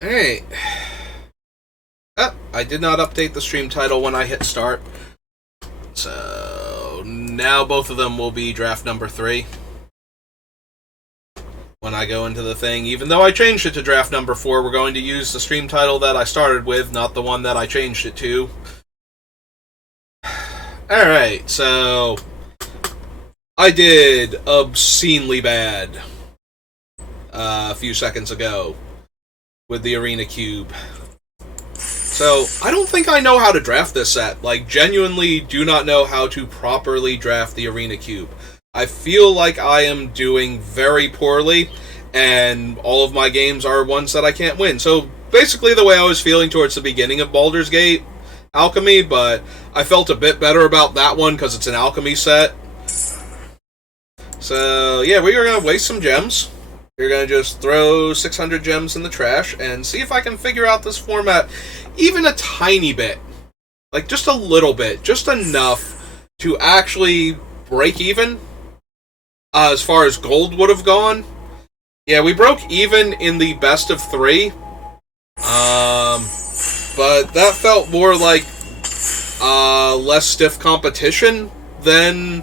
Hey. I did not update the stream title when I hit start. So now both of them will be draft number 3 when I go into the thing. Even though I changed it to draft number 4, we're going to use the stream title that I started with, not the one that I changed it to. Alright, so I did obscenely bad a few seconds ago with the Arena Cube. So, I don't think I know how to draft this set. Like, genuinely do not know how to properly draft the Arena Cube. I feel like I am doing very poorly, and all of my games are ones that I can't win. So, basically the way I was feeling towards the beginning of Baldur's Gate Alchemy, but I felt a bit better about that one because it's an Alchemy set. So, yeah, we are going to waste some gems. We're going to just throw 600 gems in the trash and see if I can figure out this format even a tiny bit. Like, just a little bit. Just enough to actually break even as far as gold would have gone. Yeah, we broke even in the best of 3. But that felt more like less stiff competition than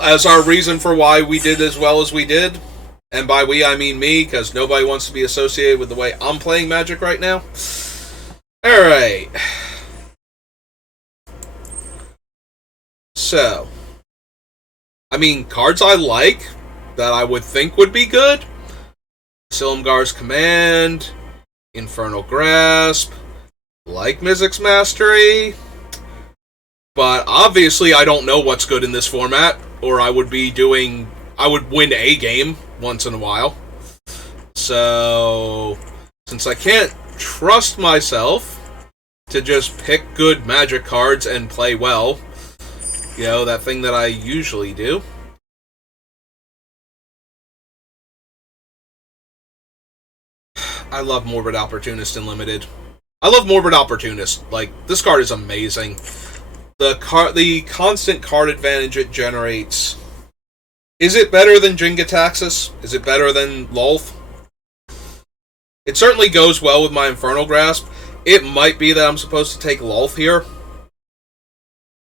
as our reason for why we did as well as we did. And by we, I mean me, because nobody wants to be associated with the way I'm playing Magic right now. Alright. So. I mean, cards I like, that I would think would be good. Silumgar's Command, Infernal Grasp, like Mizzix's Mastery. But obviously I don't know what's good in this format, or I would win a game once in a while. So, since I can't trust myself to just pick good Magic cards and play well, you know, that thing that I usually do, I love Morbid Opportunist in Limited. I love Morbid Opportunist. Like, this card is amazing. The constant card advantage it generates. Is it better than Jin-Gitaxias? Is it better than Lolth? It certainly goes well with my Infernal Grasp. It might be that I'm supposed to take Lolth here.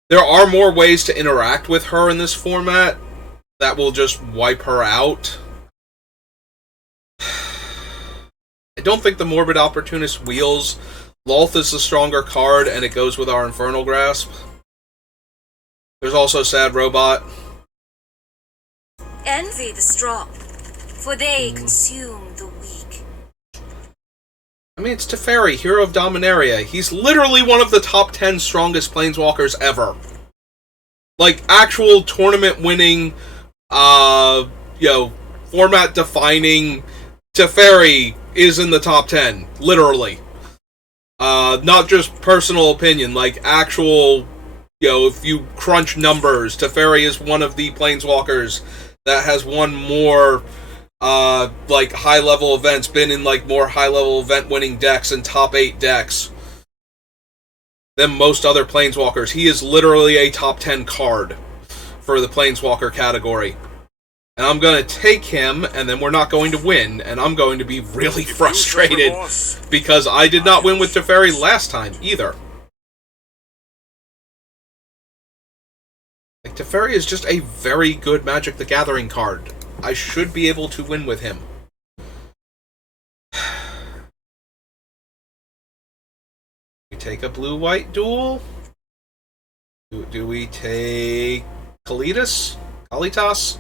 There are more ways to interact with her in this format that will just wipe her out. I don't think the Morbid Opportunist wheels. Lolth is the stronger card, and it goes with our Infernal Grasp. There's also Sad Robot. Envy the strong, for they consume the weak. I mean, it's Teferi, Hero of Dominaria. He's literally one of the top 10 strongest Planeswalkers ever. Like, actual tournament-winning, format-defining Teferi is in the top 10. Literally. Not just personal opinion, like, actual, if you crunch numbers, Teferi is one of the Planeswalkers that has won more, high-level events, been in, more high-level event-winning decks and top 8 decks than most other Planeswalkers. He is literally a top 10 card for the Planeswalker category. And I'm going to take him, and then we're not going to win, and I'm going to be really frustrated because I did not win with Teferi last time, either. Like, Teferi is just a very good Magic the Gathering card. I should be able to win with him. We take a blue-white duel? Do we take Kalitas? Kalitas?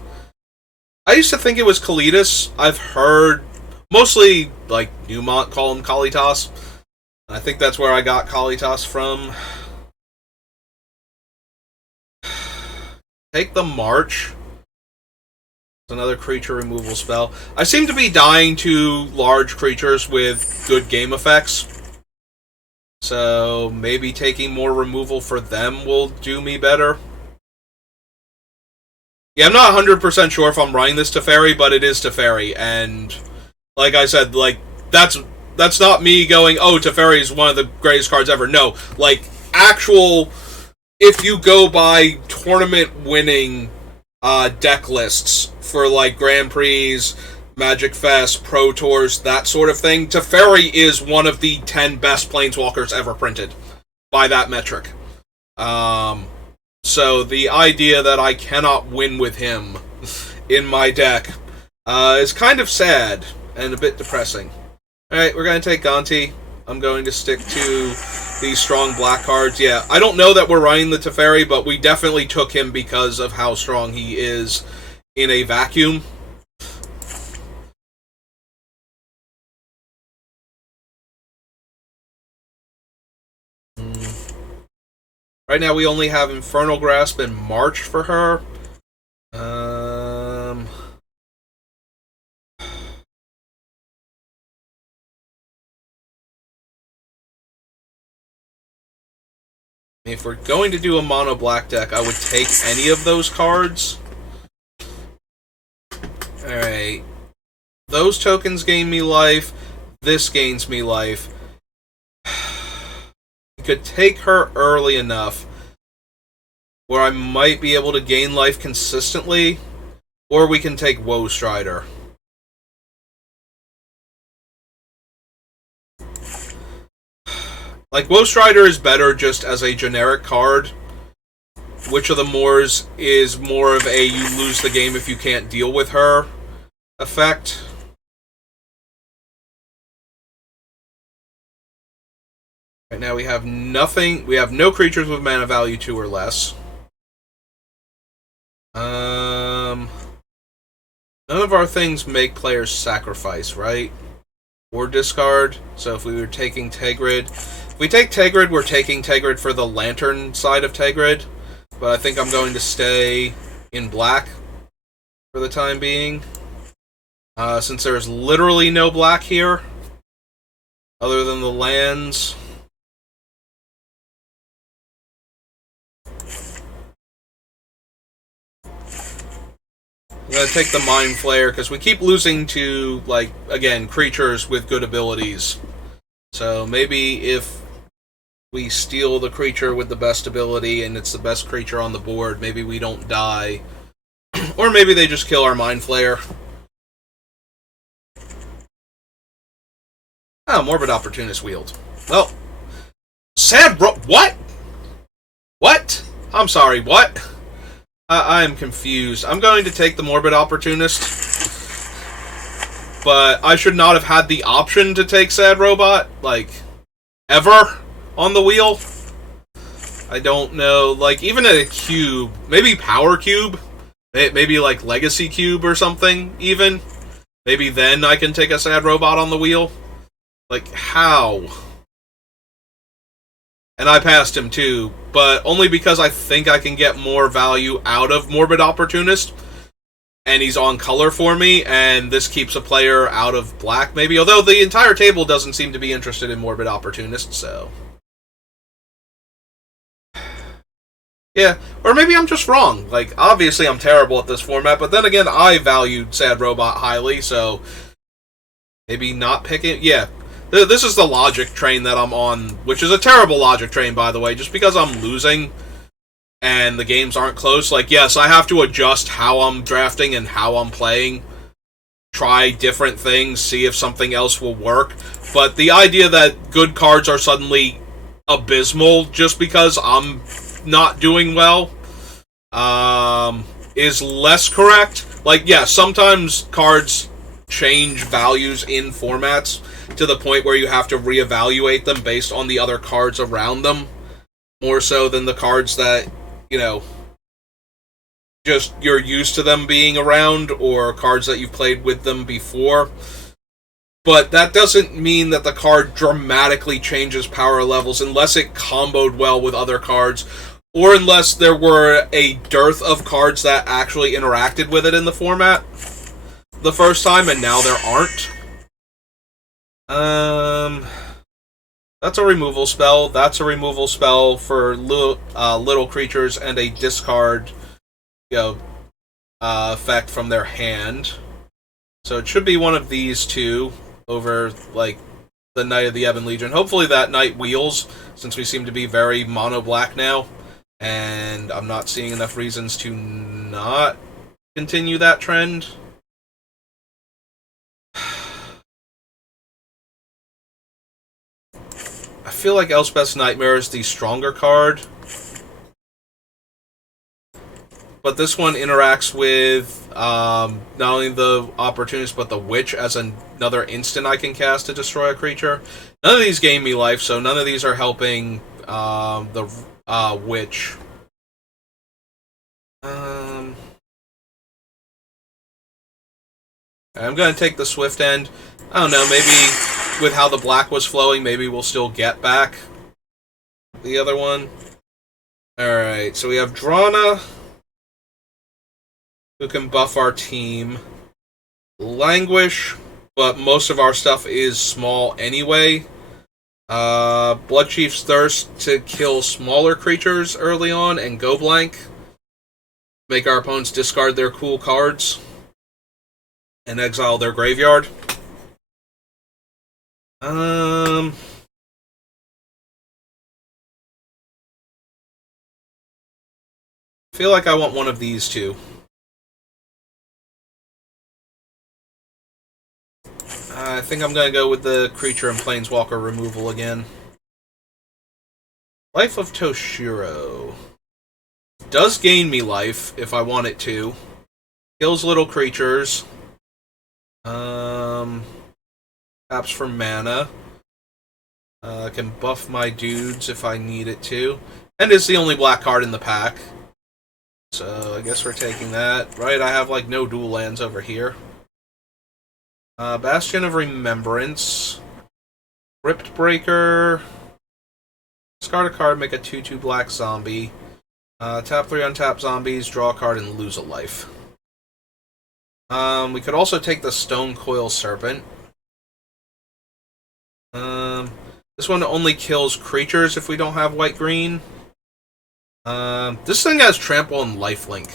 I used to think it was Kalitas. I've heard mostly, Newmont call him Kalitas. And I think that's where I got Kalitas from. Take the March. It's another creature removal spell. I seem to be dying to large creatures with good game effects. So maybe taking more removal for them will do me better. Yeah, I'm not 100% sure if I'm running this Teferi, but it is Teferi. And like I said, that's not me going, oh, Teferi is one of the greatest cards ever. No, actual... If you go by tournament-winning deck lists for, Grand Prix, Magic Fest, Pro Tours, that sort of thing. Teferi is one of the 10 best Planeswalkers ever printed, by that metric. So the idea that I cannot win with him in my deck is kind of sad and a bit depressing. Alright, we're going to take Gonti. I'm going to stick to these strong black cards. Yeah, I don't know that we're running the Teferi, but we definitely took him because of how strong he is in a vacuum. Right now we only have Infernal Grasp and March for her. If we're going to do a mono black deck, I would take any of those cards. Alright. Those tokens gain me life. This gains me life. I could take her early enough where I might be able to gain life consistently, or we can take Woe Strider. Like, Woe Strider is better just as a generic card. Witch of the Moors is more of a you lose the game if you can't deal with her effect. Right now we have nothing. We have no creatures with mana value 2 or less. None of our things make players sacrifice, right? Or discard. So if we were taking Tegrid... If we take Tegrid, we're taking Tegrid for the Lantern side of Tegrid. But I think I'm going to stay in black for the time being. Since there's literally no black here, other than the lands. I'm going to take the Mind Flayer, because we keep losing to, like, again, creatures with good abilities. So maybe if we steal the creature with the best ability, and it's the best creature on the board, maybe we don't die. Or maybe they just kill our Mind Flayer. Ah, Morbid Opportunist wield. Well, what? What? I'm sorry, what? I am confused. I'm going to take the Morbid Opportunist, but I should not have had the option to take Sad Robot, like, ever on the wheel. I don't know, like, even a cube, maybe Power Cube, maybe like Legacy Cube or something, even. Maybe then I can take a Sad Robot on the wheel. Like, how? And I passed him too, but only because I think I can get more value out of Morbid Opportunist. And he's on color for me, and this keeps a player out of black, maybe. Although the entire table doesn't seem to be interested in Morbid Opportunist, so... Yeah, or maybe I'm just wrong. Like, obviously I'm terrible at this format, but then again, I valued Sad Robot highly, so... Maybe not picking... Yeah. This is the logic train that I'm on, which is a terrible logic train, by the way, just because I'm losing and the games aren't close. Like, yes, I have to adjust how I'm drafting and how I'm playing, try different things, see if something else will work, but the idea that good cards are suddenly abysmal just because I'm not doing well is less correct. Like, yeah, sometimes cards change values in formats to the point where you have to reevaluate them based on the other cards around them, more so than the cards that, you know, just you're used to them being around, or cards that you've played with them before. But that doesn't mean that the card dramatically changes power levels unless it comboed well with other cards, or unless there were a dearth of cards that actually interacted with it in the format the first time, and now there aren't. That's a removal spell. That's a removal spell for little creatures and a discard, effect from their hand. So it should be one of these two over, like, the Knight of the Ebon Legion. Hopefully that Knight wheels, since we seem to be very mono-black now, and I'm not seeing enough reasons to not continue that trend. I feel like Elspeth's Nightmare is the stronger card. But this one interacts with not only the Opportunist, but the Witch as another instant I can cast to destroy a creature. None of these gain me life, so none of these are helping the Witch. I'm going to take the Swift End. I don't know, maybe with how the black was flowing, maybe we'll still get back the other one. Alright, so we have Drana, who can buff our team. Languish, but most of our stuff is small anyway. Bloodchief's Thirst to kill smaller creatures early on and go blank. Make our opponents discard their cool cards and exile their graveyard. I feel like I want one of these two. I think I'm going to go with the creature and planeswalker removal again. Life of Toshiro. Does gain me life if I want it to. Kills little creatures. Taps for mana. Can buff my dudes if I need it to. And it's the only black card in the pack. So I guess we're taking that. Right, I have like no dual lands over here. Bastion of Remembrance. Crypt Breaker. Discard a card, make a 2/2 black zombie. Tap 3 untap zombies, draw a card, and lose a life. We could also take the Stone Coil Serpent. This one only kills creatures if we don't have white-green. This thing has Trample and Lifelink.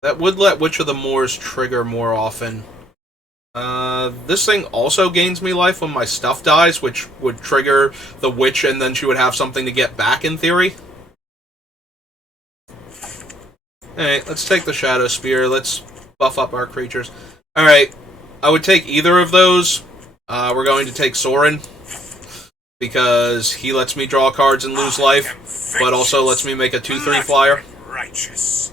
That would let Witch of the Moors trigger more often. This thing also gains me life when my stuff dies, which would trigger the Witch, and then she would have something to get back, in theory. Alright, let's take the Shadow Spear. Let's buff up our creatures. Alright, I would take either of those. We're going to take Sorin, because he lets me draw cards and lose life, but also lets me make a 2/3 flyer. Righteous.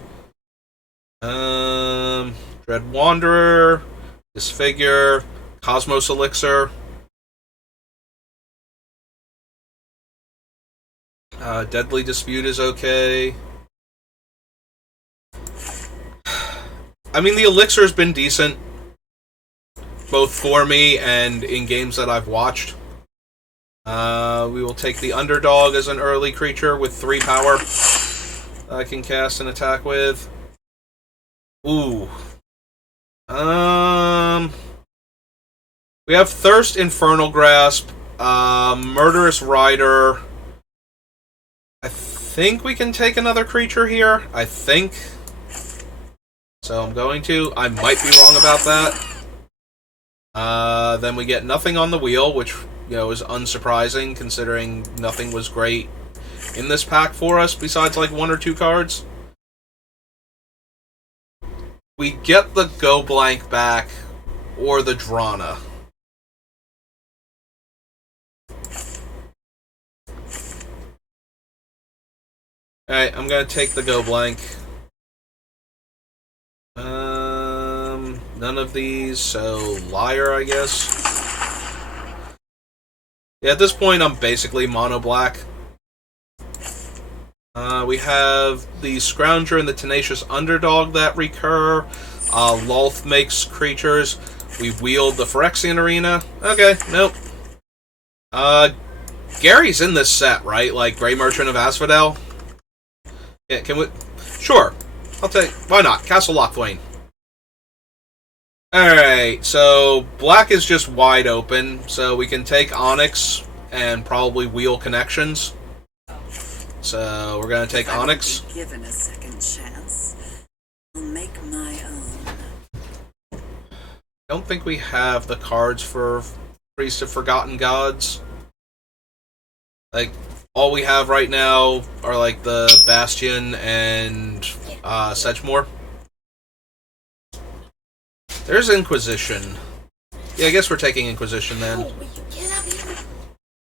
Dread Wanderer, Disfigure, Cosmos Elixir. Deadly Dispute is okay. I mean, the Elixir's been decent, both for me and in games that I've watched. We will take the Underdog as an early creature with 3 power I can cast and attack with. Ooh. We have Thirst, Infernal Grasp, Murderous Rider. I think we can take another creature here. I think. So I'm going to. I might be wrong about that. Then we get nothing on the wheel, which, you know, is unsurprising considering nothing was great in this pack for us besides like 1 or 2 cards. We get the Go Blank back or the Drana. Alright, I'm gonna take the Go Blank. None of these, so Liar, I guess. Yeah, at this point I'm basically mono black. We have the Scrounger and the Tenacious Underdog that recur. Lolth makes creatures. We wield the Phyrexian Arena. Okay, nope. Gary's in this set, right? Like Grey Merchant of Asphodel? Yeah, can we... Sure. I'll take... Why not? Castle Locthwain. Alright, so black is just wide open, so we can take Onyx and probably wheel Connections. So we're gonna take Onyx. Given a second chance, I'll make my own. Don't think we have the cards for Priest of Forgotten Gods. Like, all we have right now are like the Bastion and Sedgemoor. There's Inquisition. Yeah, I guess we're taking Inquisition then.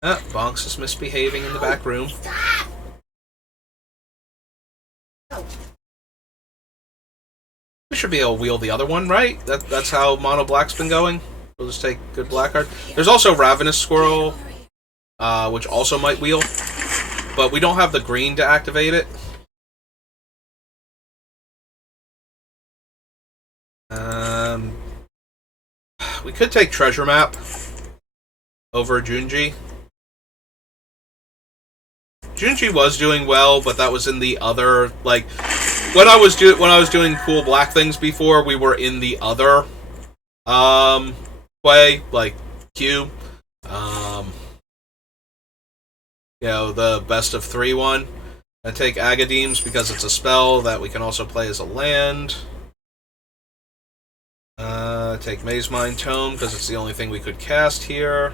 Bonks is misbehaving in the back room. We should be able to wheel the other one, right? That's how Mono Black's been going. We'll just take good black card. There's also Ravenous Squirrel, which also might wheel. But we don't have the green to activate it. We could take Treasure Map over Junji. Junji was doing well, but that was in the other, like, when I was doing cool black things before, we were in the other way, like Q. You know, the best of 3 one. I take Agadeems because it's a spell that we can also play as a land. Take Mazemind Tome because it's the only thing we could cast here.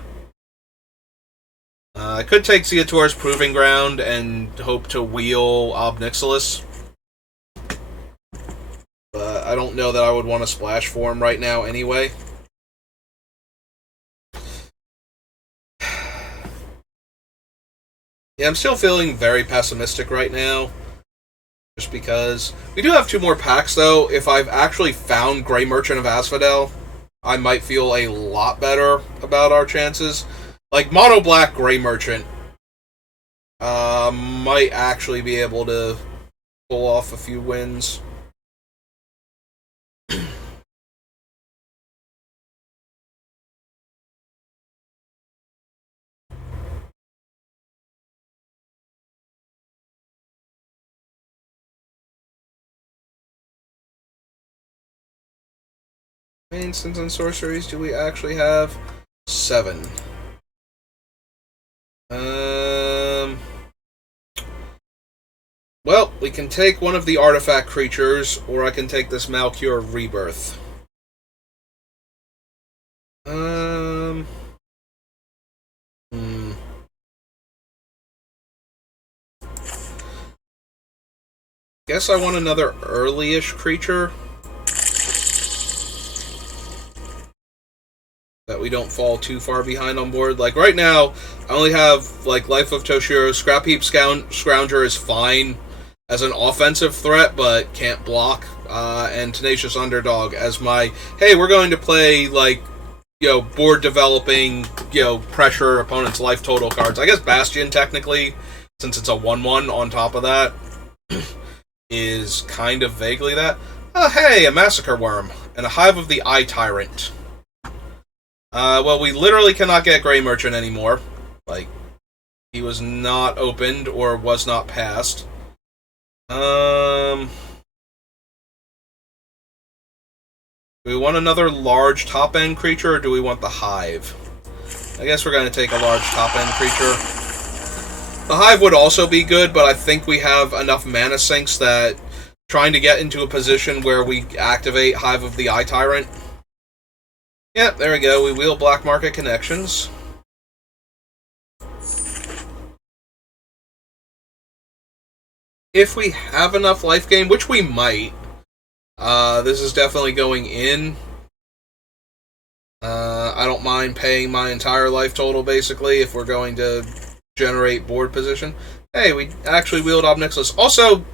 I could take Zeator's Proving Ground and hope to wheel Ob Nixilis. But I don't know that I would want to splash for him right now anyway. Yeah, I'm still feeling very pessimistic right now. Just because. We do have 2 more packs, though. If I've actually found Grey Merchant of Asphodel, I might feel a lot better about our chances. Like, Mono Black Grey Merchant might actually be able to pull off a few wins. How many instants and sorceries do we actually have? 7. Well, we can take one of the artifact creatures, or I can take this Malcure Rebirth. Guess I want another early-ish creature. That we don't fall too far behind on board. Like, right now, I only have, like, Life of Toshiro. Scrap Heap Scrounger is fine as an offensive threat, but can't block. And Tenacious Underdog as my, hey, we're going to play, like, you know, board developing, you know, pressure opponent's life total cards. I guess Bastion, technically, since it's a 1/1 on top of that, is kind of vaguely that. Oh, hey, a Massacre Worm, and a Hive of the Eye Tyrant. Well, we literally cannot get Grey Merchant anymore. Like, he was not opened or was not passed. Do we want another large top-end creature, or do we want the Hive? I guess we're going to take a large top-end creature. The Hive would also be good, but I think we have enough mana sinks that trying to get into a position where we activate Hive of the Eye Tyrant. Yep, there we go. We wheel Black Market Connections. If we have enough life gain, which we might, this is definitely going in. I don't mind paying my entire life total, basically, if we're going to generate board position. Hey, we actually wheeled Ob Nixilis. Also,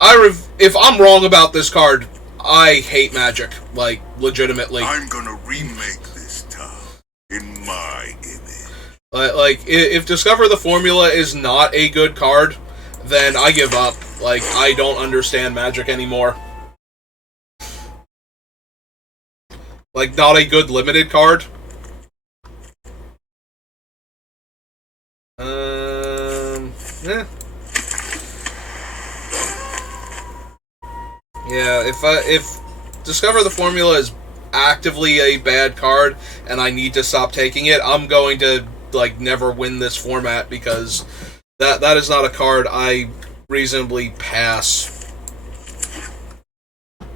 if I'm wrong about this card, I hate Magic, like, legitimately. I'm gonna remake this town in my image. Like, if Discover the Formula is not a good card, then I give up. Like, I don't understand Magic anymore. Like, not a good limited card. Yeah, if Discover the Formula is actively a bad card and I need to stop taking it, I'm going to, like, never win this format because that is not a card I reasonably pass.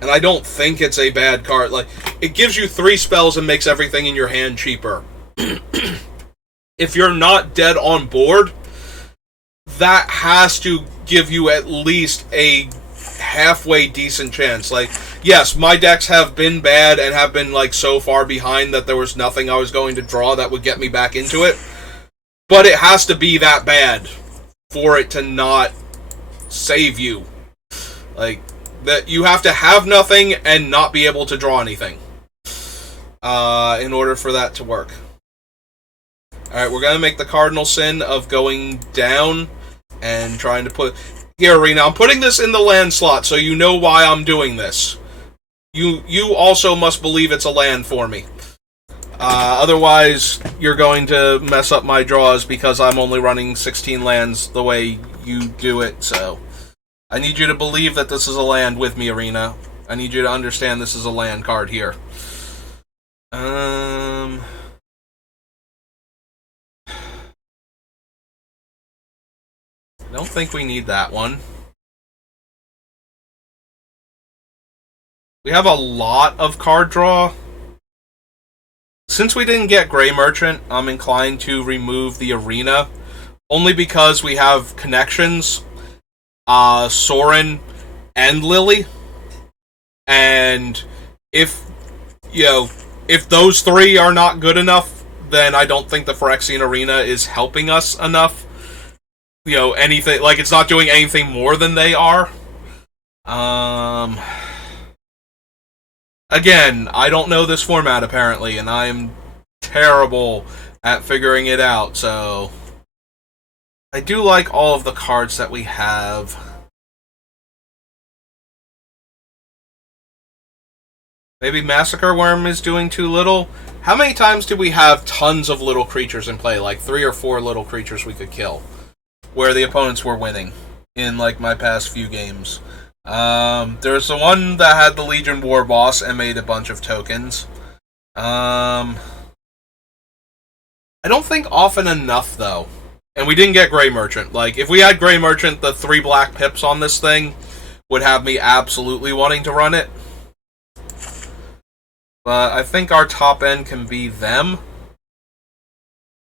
And I don't think it's a bad card. Like, it gives you 3 spells and makes everything in your hand cheaper. If you're not dead on board, that has to give you at least a halfway decent chance. Like, yes, my decks have been bad and have been, like, so far behind that there was nothing I was going to draw that would get me back into it. But it has to be that bad for it to not save you. Like, that you have to have nothing and not be able to draw anything in order for that to work. Alright, we're gonna make the cardinal sin of going down and trying to put... Here, Arena, I'm putting this in the land slot, so you know why I'm doing this. You also must believe it's a land for me. Otherwise, you're going to mess up my draws because I'm only running 16 lands the way you do it, so... I need you to believe that this is a land with me, Arena. I need you to understand this is a land card here. I don't think we need that one. We have a lot of card draw. Since we didn't get Grey Merchant, I'm inclined to remove the Arena. Only because we have connections. Sorin and Lily. And if, if those three are not good enough, then I don't think the Phyrexian Arena is helping us enough. Anything, like, it's not doing anything more than they are. Again, I don't know this format, apparently, and I'm terrible at figuring it out, so... I do like all of the cards that we have. Maybe Massacre Worm is doing too little? How many times did we have tons of little creatures in play? Like 3 or 4 little creatures we could kill. Where the opponents were winning. In, like, my past few games. There's the one that had the Legion War Boss and made a bunch of tokens. I don't think often enough, though. And we didn't get Grey Merchant. Like, if we had Grey Merchant, the 3 black pips on this thing would have me absolutely wanting to run it. But I think our top end can be them.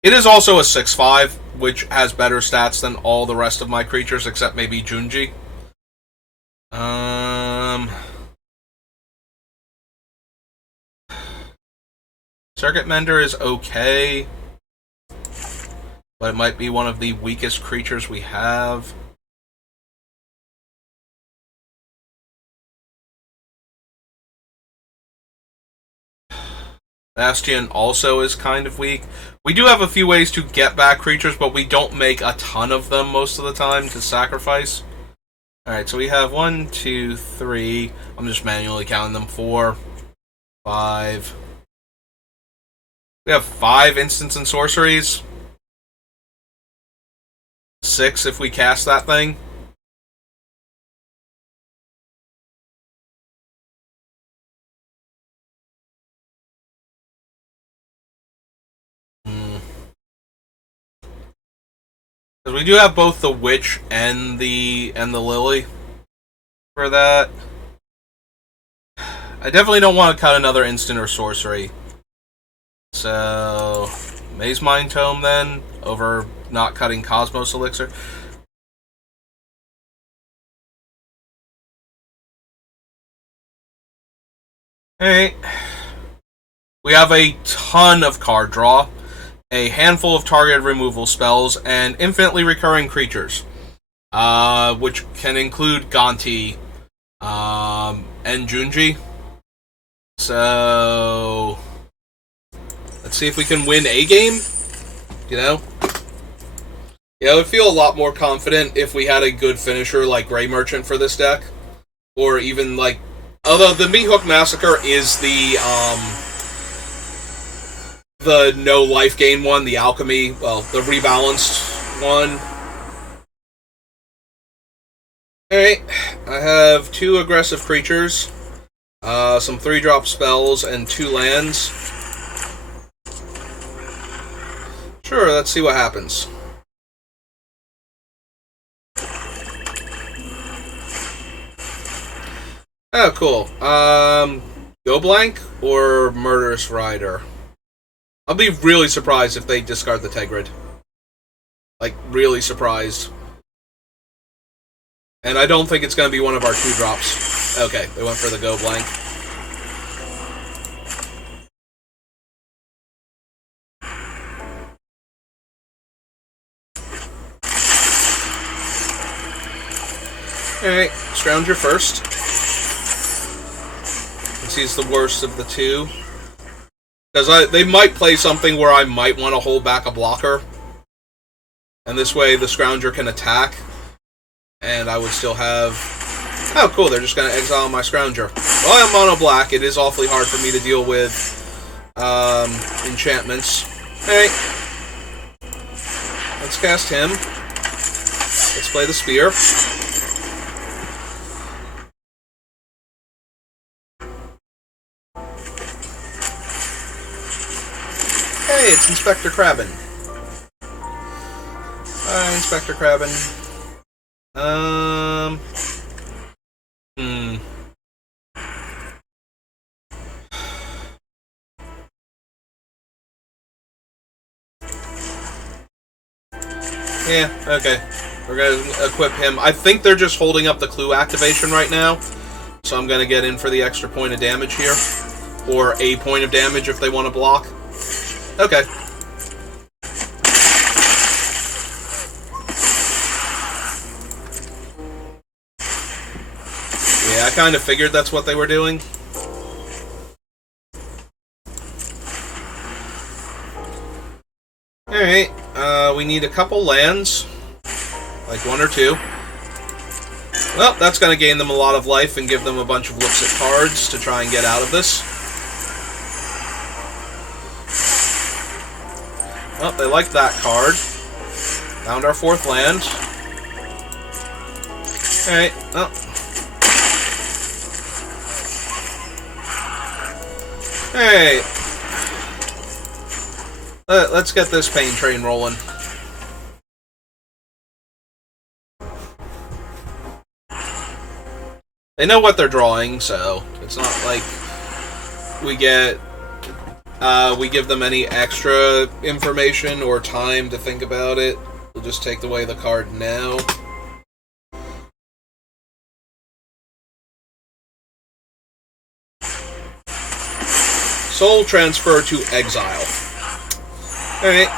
It is also a 6/5, which has better stats than all the rest of my creatures, except maybe Junji. Circuit Mender is okay. But it might be one of the weakest creatures we have. Bastion also is kind of weak. We do have a few ways to get back creatures, but we don't make a ton of them most of the time to sacrifice. Alright, so we have 1, 2, 3. I'm just manually counting them. 4, 5. We have 5 instants and sorceries. 6 if we cast that thing. Because we do have both the Witch and the Lily for that. I definitely don't want to cut another instant or sorcery. So, Maze Mind Tome then, over not cutting Cosmos Elixir. Alright. We have a ton of card draw, a handful of targeted removal spells, and infinitely recurring creatures. Which can include Gonti, and Junji. So... let's see if we can win a game, Yeah, I would feel a lot more confident if we had a good finisher like Grey Merchant for this deck. Or even, like... although the Meathook Massacre is the no life gain one, the Alchemy, well, the rebalanced one. Alright, I have 2 aggressive creatures, some 3-drop spells, and 2 lands. Sure, let's see what happens. Oh, cool. Go Blank or Murderous Rider? I'll be really surprised if they discard the Tegrid. Like, really surprised. And I don't think it's going to be one of our 2-drops. Okay, they went for the go blank. Alright, Scrounger first. Since he's the worst of the two. Because they might play something where I might want to hold back a blocker. And this way the Scrounger can attack. And I would still have... Oh, cool, they're just going to exile my Scrounger. Well, I'm mono black. It is awfully hard for me to deal with enchantments. Hey. Let's cast him. Let's play the Spear. Hey, it's Inspector Krabbin. Hi, Inspector Krabbin. Yeah, okay. We're gonna equip him. I think they're just holding up the clue activation right now. So I'm gonna get in for the extra point of damage here. Or a point of damage if they want to block. Okay. Yeah, I kind of figured that's what they were doing. Alright, we need a couple lands. Like 1 or 2. Well, that's going to gain them a lot of life and give them a bunch of looks at cards to try and get out of this. Well, they like that card. Found our 4th land. Alright, well. Alright. Let's get this pain train rolling. They know what they're drawing, so it's not like we give them any extra information or time to think about it. We'll just take away the card now. Soul transfer to exile. Alright.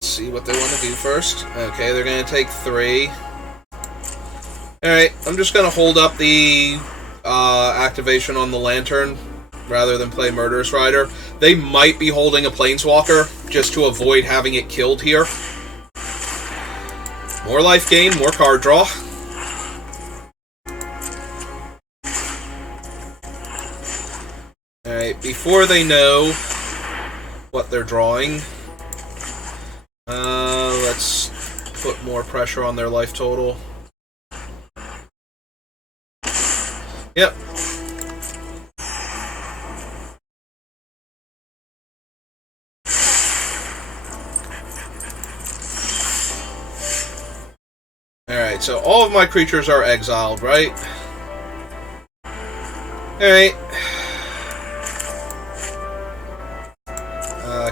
See what they want to do first. Okay, they're going to take 3. Alright, I'm just going to hold up the activation on the Lantern rather than play Murderous Rider. They might be holding a Planeswalker just to avoid having it killed here. More life gain, more card draw. Alright, before they know what they're drawing, let's put more pressure on their life total. Yep. Alright, so all of my creatures are exiled, right? Alright.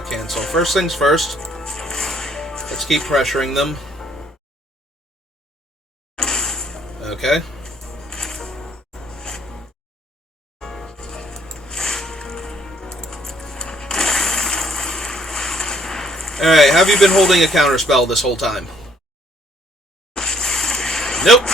Cancel. First things first. Let's keep pressuring them. Okay. Alright, have you been holding a counterspell this whole time? Nope.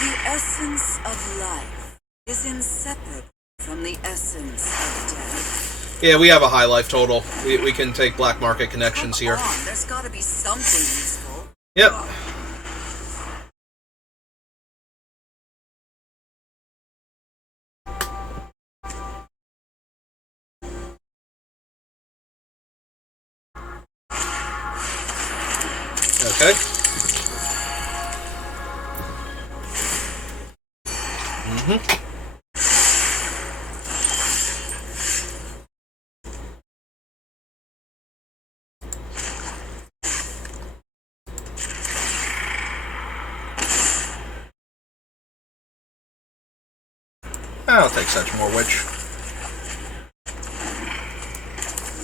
The essence of life is inseparable from the essence of death. Yeah, we have a high life total. We can take black market connections here. Come on, there's got to be something useful. Yep. Okay. I'll take Sedgemoor Witch.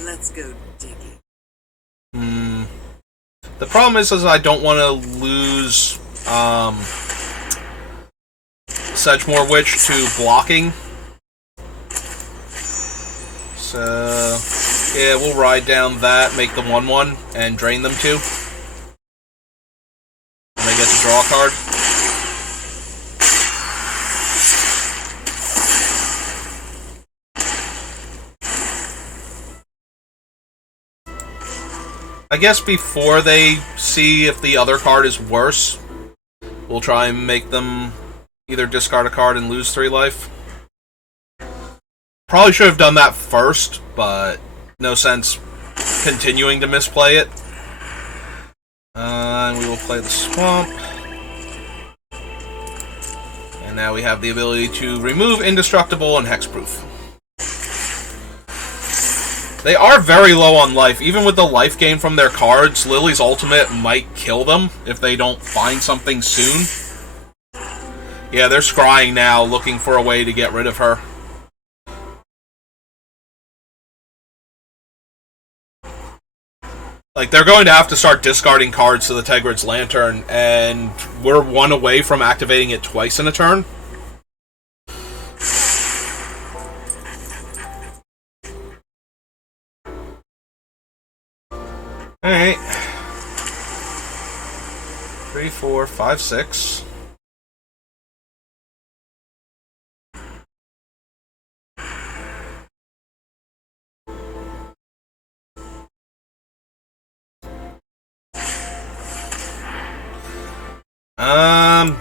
Let's go digging. The problem is I don't want to lose Sedgemoor Witch to blocking. So, yeah, we'll ride down that, make them 1/1, and drain them 2. And they get to draw a card. I guess before they see if the other card is worse, we'll try and make them either discard a card and lose 3 life. Probably should have done that first, but no sense continuing to misplay it. And we will play the Swamp. And now we have the ability to remove Indestructible and Hexproof. They are very low on life. Even with the life gain from their cards, Lily's ultimate might kill them if they don't find something soon. Yeah, they're scrying now, looking for a way to get rid of her. Like, they're going to have to start discarding cards to the Tegrid's Lantern, and we're 1 away from activating it twice in a turn. Alright. 3, 4, 5, 6.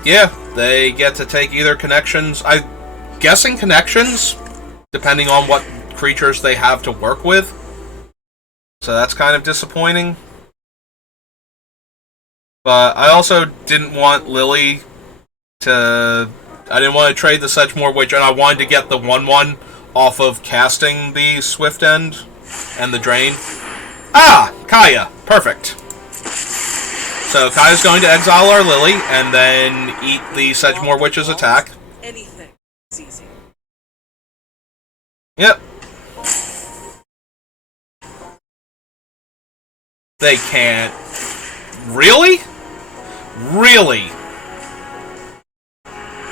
Yeah, they get to take either connections. I'm guessing connections, depending on what creatures they have to work with. So that's kind of disappointing. But I also didn't want Lily to... I didn't want to trade the Sedgemoor Witch, and I wanted to get the 1/1 off of casting the Swift End and the Drain. Ah! Kaya! Perfect. So Kaya's going to exile our Lily, and then eat the Sedgemoor Witch's attack. Anything is easy. Yep. They can't. Really? Really?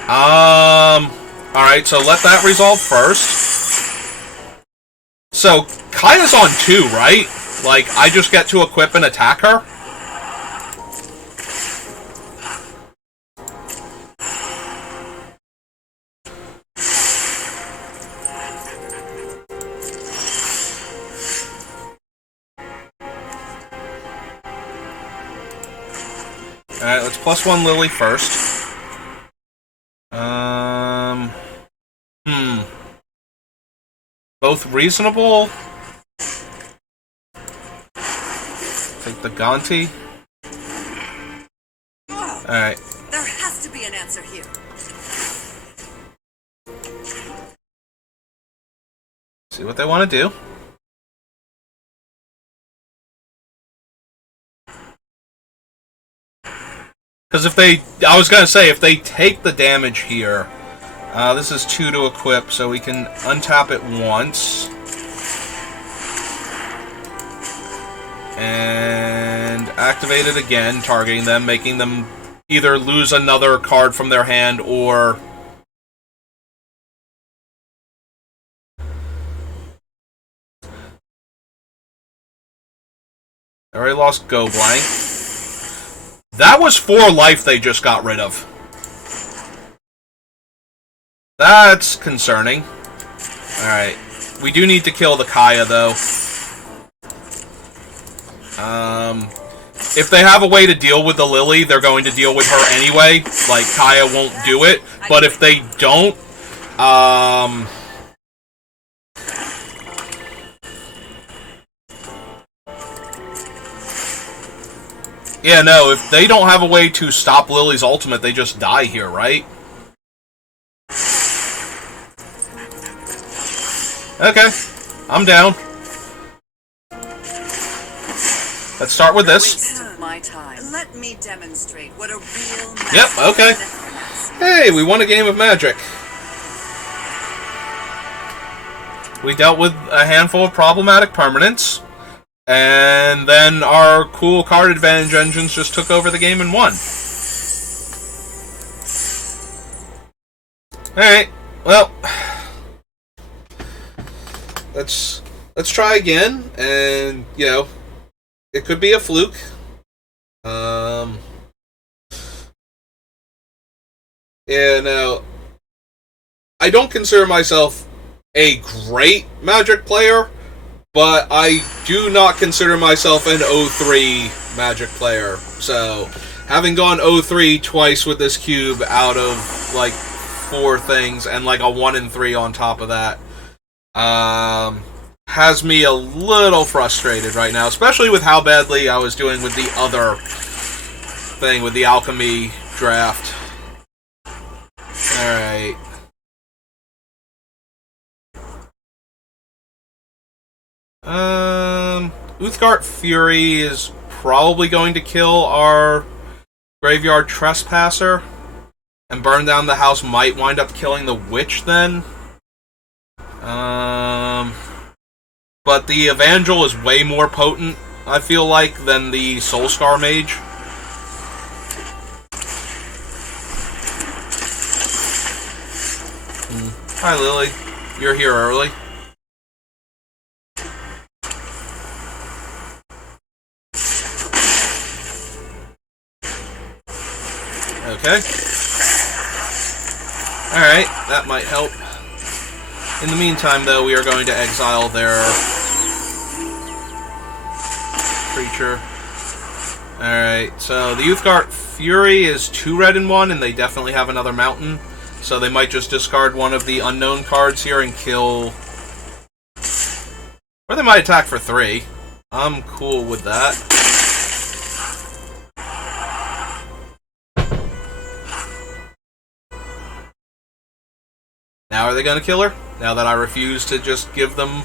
Alright, so let that resolve first. So, Kaya's on 2, right? Like, I just get to equip and attack her? Alright, let's +1 Lily first. Both reasonable. Take the Gonti. Alright. There has to be an answer here. See what they want to do. Because if they... I was going to say, if they take the damage here... this is 2 to equip, so we can untap it once. And activate it again, targeting them, making them either lose another card from their hand or... I already lost Go Blank. That was 4 life they just got rid of. That's concerning. Alright. We do need to kill the Kaya, though. If they have a way to deal with the Lily, they're going to deal with her anyway. Like, Kaya won't do it. But if they don't, yeah, no, if they don't have a way to stop Lily's ultimate, they just die here, right? Okay, I'm down. Let's start with this. Waste of my time. Let me demonstrate what a real Yep, okay. Hey, we won a game of Magic. we dealt with a handful of problematic permanents, and then our cool card advantage engines just took over the game and won. Alright, well, let's try again, and, you know, it could be a fluke. You know, I don't consider myself a great Magic player, but I do not consider myself an 0-3 Magic player. So, having gone 0-3 twice with this cube out of, like, 4 things, and like a 1-3 on top of that, has me a little frustrated right now, especially with how badly I was doing with the other thing, with the alchemy draft. Alright. Uthgardt Fury is probably going to kill our Graveyard Trespasser, and burn down the house might wind up killing the witch then. But the Evangel is way more potent, I feel like, than the Soulscar Mage. Hi, Lily. You're here early. Okay. Alright, that might help. In the meantime, though, we are going to exile their creature. Alright, so the Uthgardt Fury is 2 red and 1, and they definitely have another mountain. So they might just discard one of the unknown cards here and kill... Or they might attack for 3. I'm cool with that. Now are they going to kill her? Now that I refuse to just give them...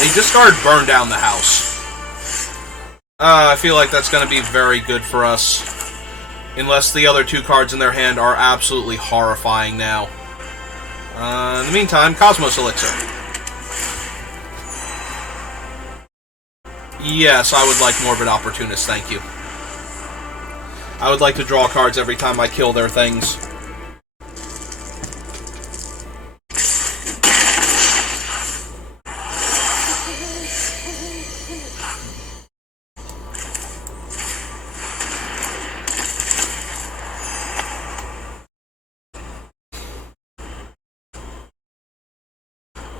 They discard Burn Down the House. I feel like that's going to be very good for us. Unless the other 2 cards in their hand are absolutely horrifying now. In the meantime, Cosmos Elixir. Yes, I would like Morbid Opportunist, thank you. I would like to draw cards every time I kill their things.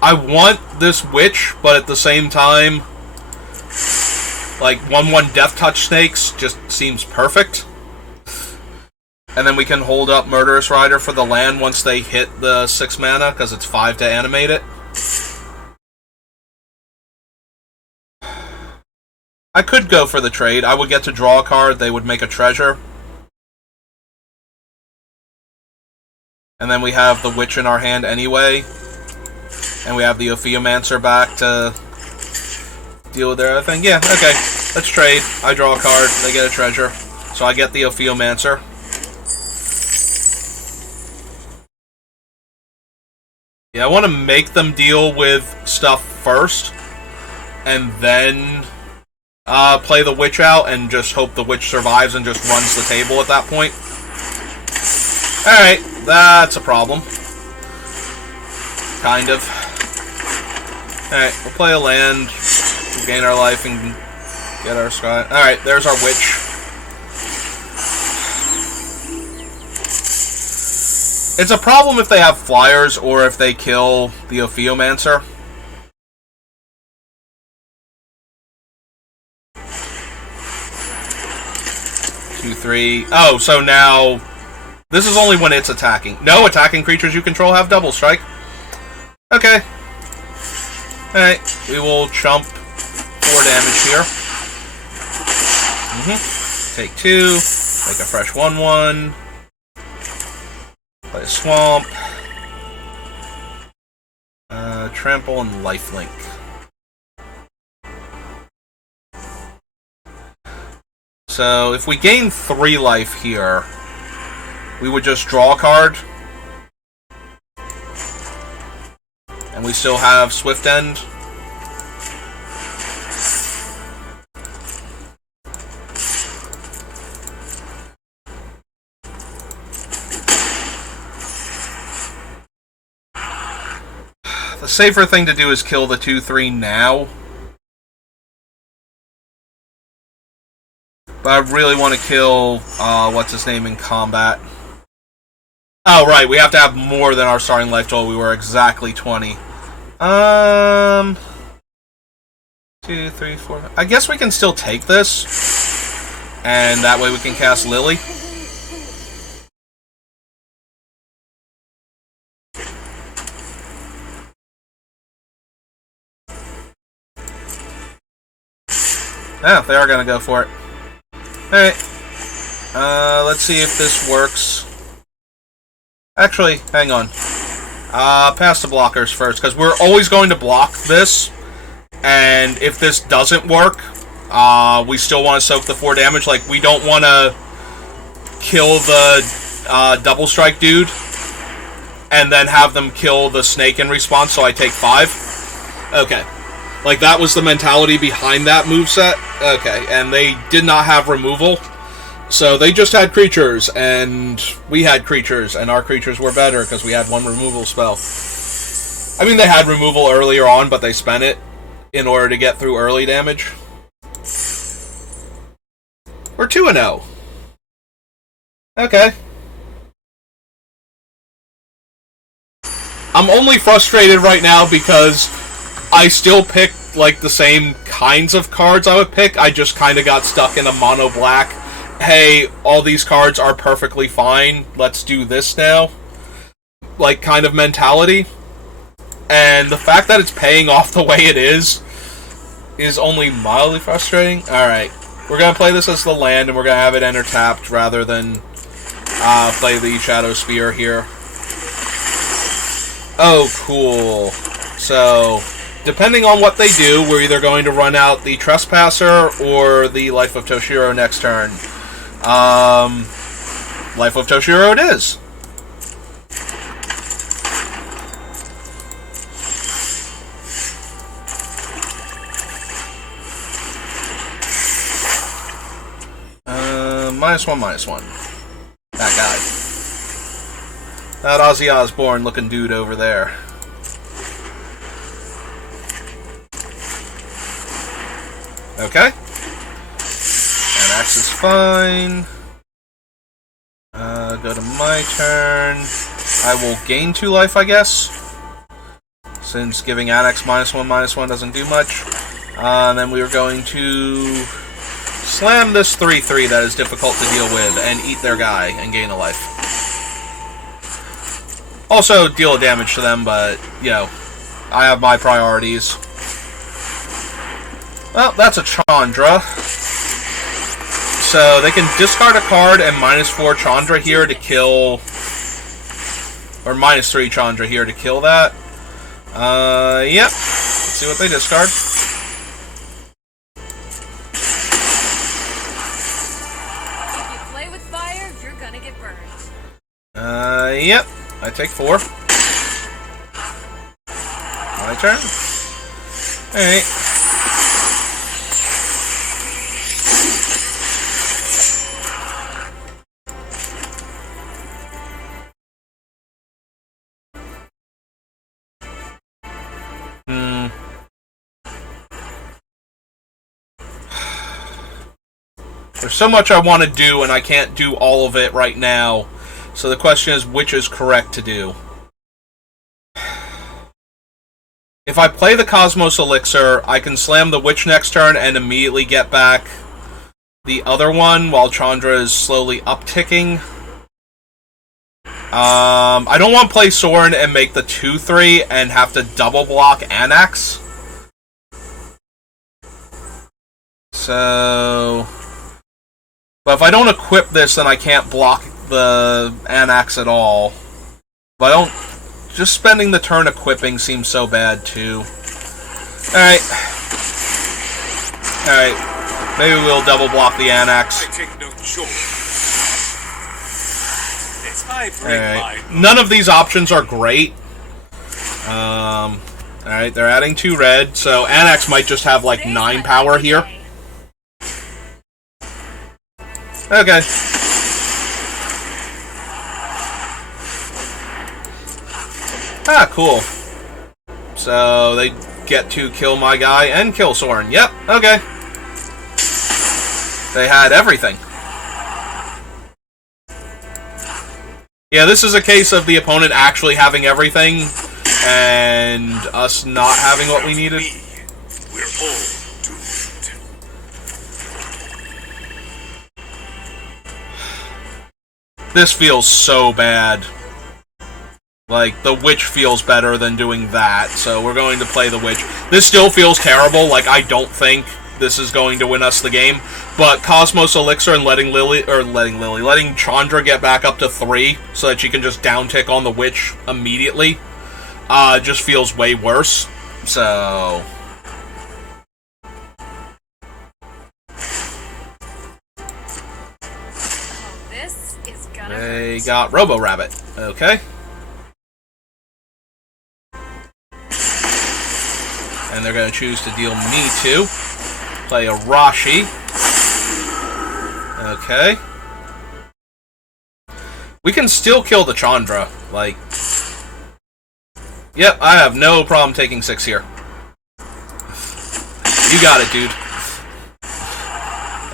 I want this witch, but at the same time, like 1/1 Death Touch Snakes just seems perfect. And then we can hold up Murderous Rider for the land once they hit the 6 mana, because it's 5 to animate it. I could go for the trade. I would get to draw a card, they would make a treasure. And then we have the witch in our hand anyway. And we have the Ophiomancer back to deal with their other thing. Yeah, okay. Let's trade. I draw a card, they get a treasure. So I get the Ophiomancer. Yeah, I want to make them deal with stuff first. And then play the witch out and just hope the witch survives and just runs the table at that point. Alright, that's a problem. Kind of. Alright, we'll play a land, we'll gain our life, and get our sky. Alright, there's our witch. It's a problem if they have flyers, or if they kill the Ophiomancer. Two, 3. Oh, so now... This is only when it's attacking. No, attacking creatures you control have double strike. Okay. Alright, we will chump 4 damage here. Take 2, make a fresh 1/1. Play a swamp. Trample and lifelink. So, if we gain 3 life here, we would just draw a card. And we still have Swift End. The safer thing to do is kill the 2-3 now. But I really want to kill, what's his name in combat. Oh, right, we have to have more than our starting life total. We were exactly 20. 2, 3, 4... I guess we can still take this. And that way we can cast Lily. Yeah, they are going to go for it. Alright. Let's see if this works. Actually, hang on. Pass the blockers first, because we're always going to block this. And if this doesn't work, we still want to soak the 4 damage. Like, we don't want to kill the double strike dude and then have them kill the snake in response, so I take 5. Okay. Like, that was the mentality behind that moveset. Okay, and they did not have removal. So they just had creatures, and we had creatures, and our creatures were better because we had 1 removal spell. I mean, they had removal earlier on, but they spent it in order to get through early damage. We're 2-0. Okay. I'm only frustrated right now because I still pick, like, the same kinds of cards I would pick. I just kind of got stuck in a mono-black, hey, all these cards are perfectly fine, let's do this now, like, kind of mentality. And the fact that it's paying off the way it is only mildly frustrating. Alright, we're going to play this as the land, and we're going to have it enter tapped rather than play the Shadow Spear here. Oh, cool. So, depending on what they do, we're either going to run out the Trespasser or the Life of Toshiro next turn. Life of Toshiro it is. -1/-1. That guy. That Ozzy Osbourne looking dude over there. Okay. Anax is fine. Go to my turn. I will gain 2 life, I guess. Since giving Anax -1/-1 doesn't do much. And then we are going to slam this 3/3 that is difficult to deal with and eat their guy and gain a life. Also deal damage to them, but, you know, I have my priorities. Well, that's a Chandra. So they can discard a card and -4 Chandra here to kill... Or -3 Chandra here to kill that. Yep. Let's see what they discard. If you play with fire, you're gonna get burned. Yep. I take 4. My turn. Alright. There's so much I want to do, and I can't do all of it right now. So the question is, which is correct to do? If I play the Cosmos Elixir, I can slam the Witch next turn and immediately get back the other one while Chandra is slowly upticking. I don't want to play Sorin and make the 2/3 and have to double block Anax. So... But if I don't equip this, then I can't block the Anax at all. If I don't... Just spending the turn equipping seems so bad, too. Alright. Alright. Maybe we'll double block the Annex. I take no choice. I bring Alright. None of these options are great. Alright, they're adding 2 red, so Annex might just have like 9 power here. Okay. Ah, cool. So they get to kill my guy and kill Soren. Yep, okay. They had everything. Yeah, this is a case of the opponent actually having everything and us not having what we needed. We're all doomed. This feels so bad. Like, the Witch feels better than doing that, so we're going to play the Witch. This still feels terrible, like, I don't think this is going to win us the game, but Cosmos Elixir and letting Chandra get back up to 3 so that she can just downtick on the Witch immediately, just feels way worse, so... This is gonna They hurt. got Robo-Rabbit, okay. And they're going to choose to deal me 2. Play a Rashi. Okay. We can still kill the Chandra. Like... Yep, I have no problem taking 6 here. You got it, dude.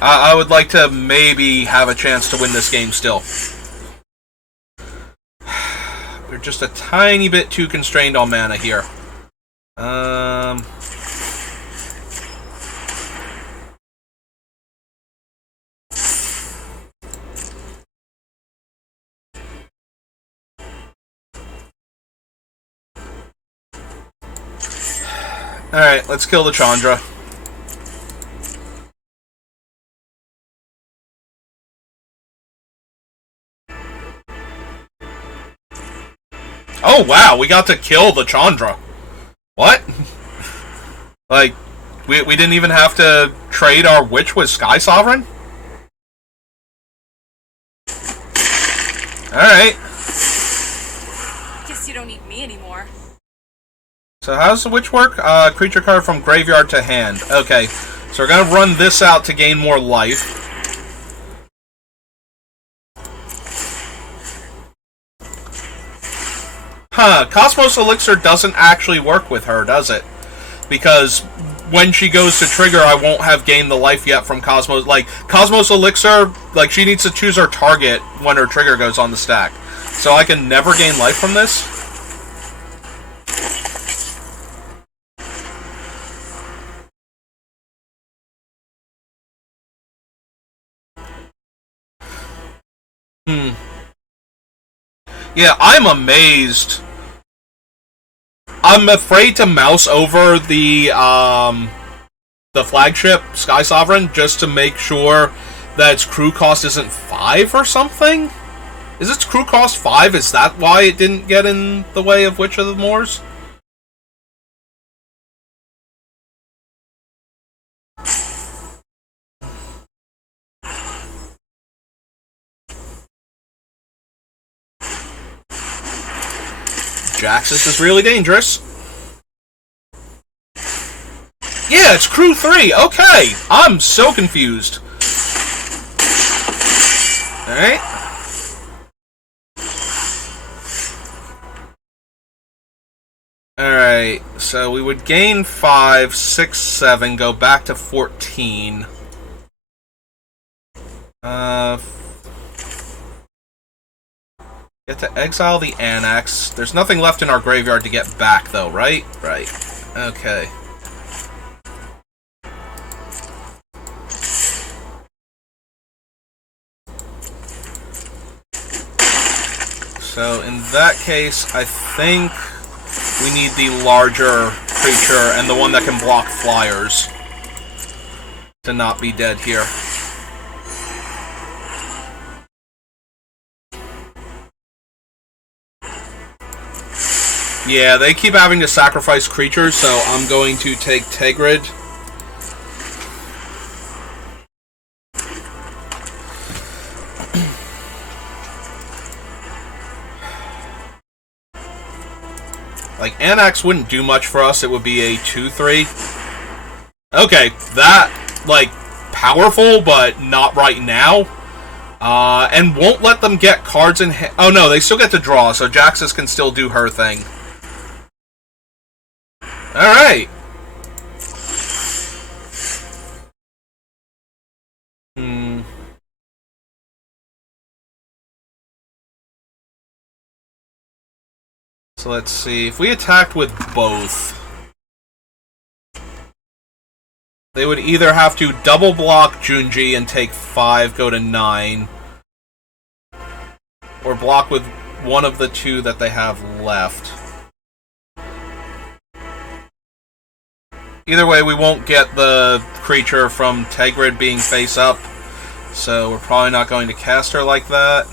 I would like to maybe have a chance to win this game still. We're just a tiny bit too constrained on mana here. Alright, let's kill the Chandra. Oh wow, we got to kill the Chandra. What? Like, we didn't even have to trade our Witch with Sky Sovereign? Alright. Guess you don't need me anymore. So how does the Witch work? Creature card from graveyard to hand. Okay, so we're gonna run this out to gain more life. Huh, Cosmos Elixir doesn't actually work with her, does it? Because when she goes to trigger, I won't have gained the life yet from Cosmos. Like, Cosmos Elixir, like, she needs to choose her target when her trigger goes on the stack. So I can never gain life from this? Yeah, I'm amazed. I'm afraid to mouse over the flagship, Sky Sovereign, just to make sure that its crew cost isn't 5 or something? Is its crew cost 5? Is that why it didn't get in the way of Witch of the Moors? Jaxus is really dangerous. Yeah, it's crew 3. Okay, I'm so confused. Alright. Alright, so we would gain 5, 6, 7, go back to 14. Get to exile the Annex. There's nothing left in our graveyard to get back, though, right? Right. Okay. So, in that case, I think we need the larger creature and the one that can block flyers to not be dead here. Yeah, they keep having to sacrifice creatures, so I'm going to take Tegrid. Like, Anax wouldn't do much for us. It would be a 2-3. Okay, that, like, powerful, but not right now. And won't let them get cards in hand. Oh, no, they still get to draw, so Jaxus can still do her thing. Alright. So let's see. If we attacked with both, they would either have to double block Junji and take 5, go to 9, or block with one of the two that they have left. Either way, we won't get the creature from Tegrid being face up, so we're probably not going to cast her like that.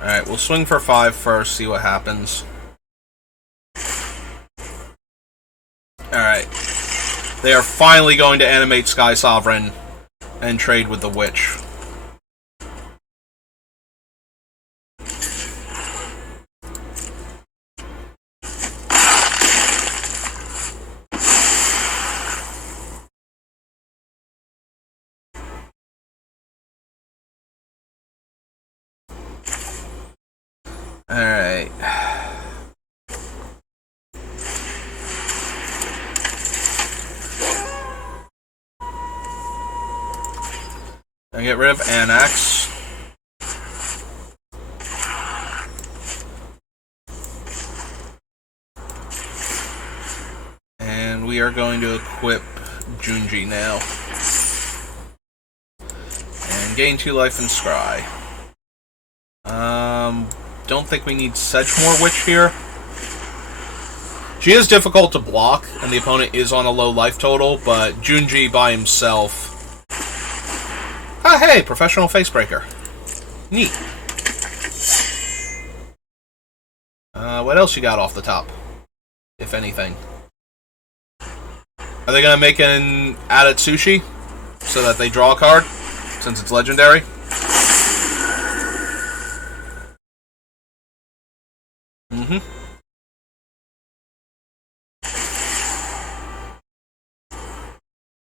Alright, we'll swing for 5 first, see what happens. Alright. They are finally going to animate Sky Sovereign and trade with the Witch. Alright. I get rid of Anax. And we are going to equip Junji now. And gain 2 life and scry. Don't think we need Sedgemoor Witch here. She is difficult to block, and the opponent is on a low life total, but Junji by himself... Ah, hey! Professional Facebreaker. Neat. What else you got off the top? If anything. Are they gonna make an Adatsushi? So that they draw a card? Since it's legendary?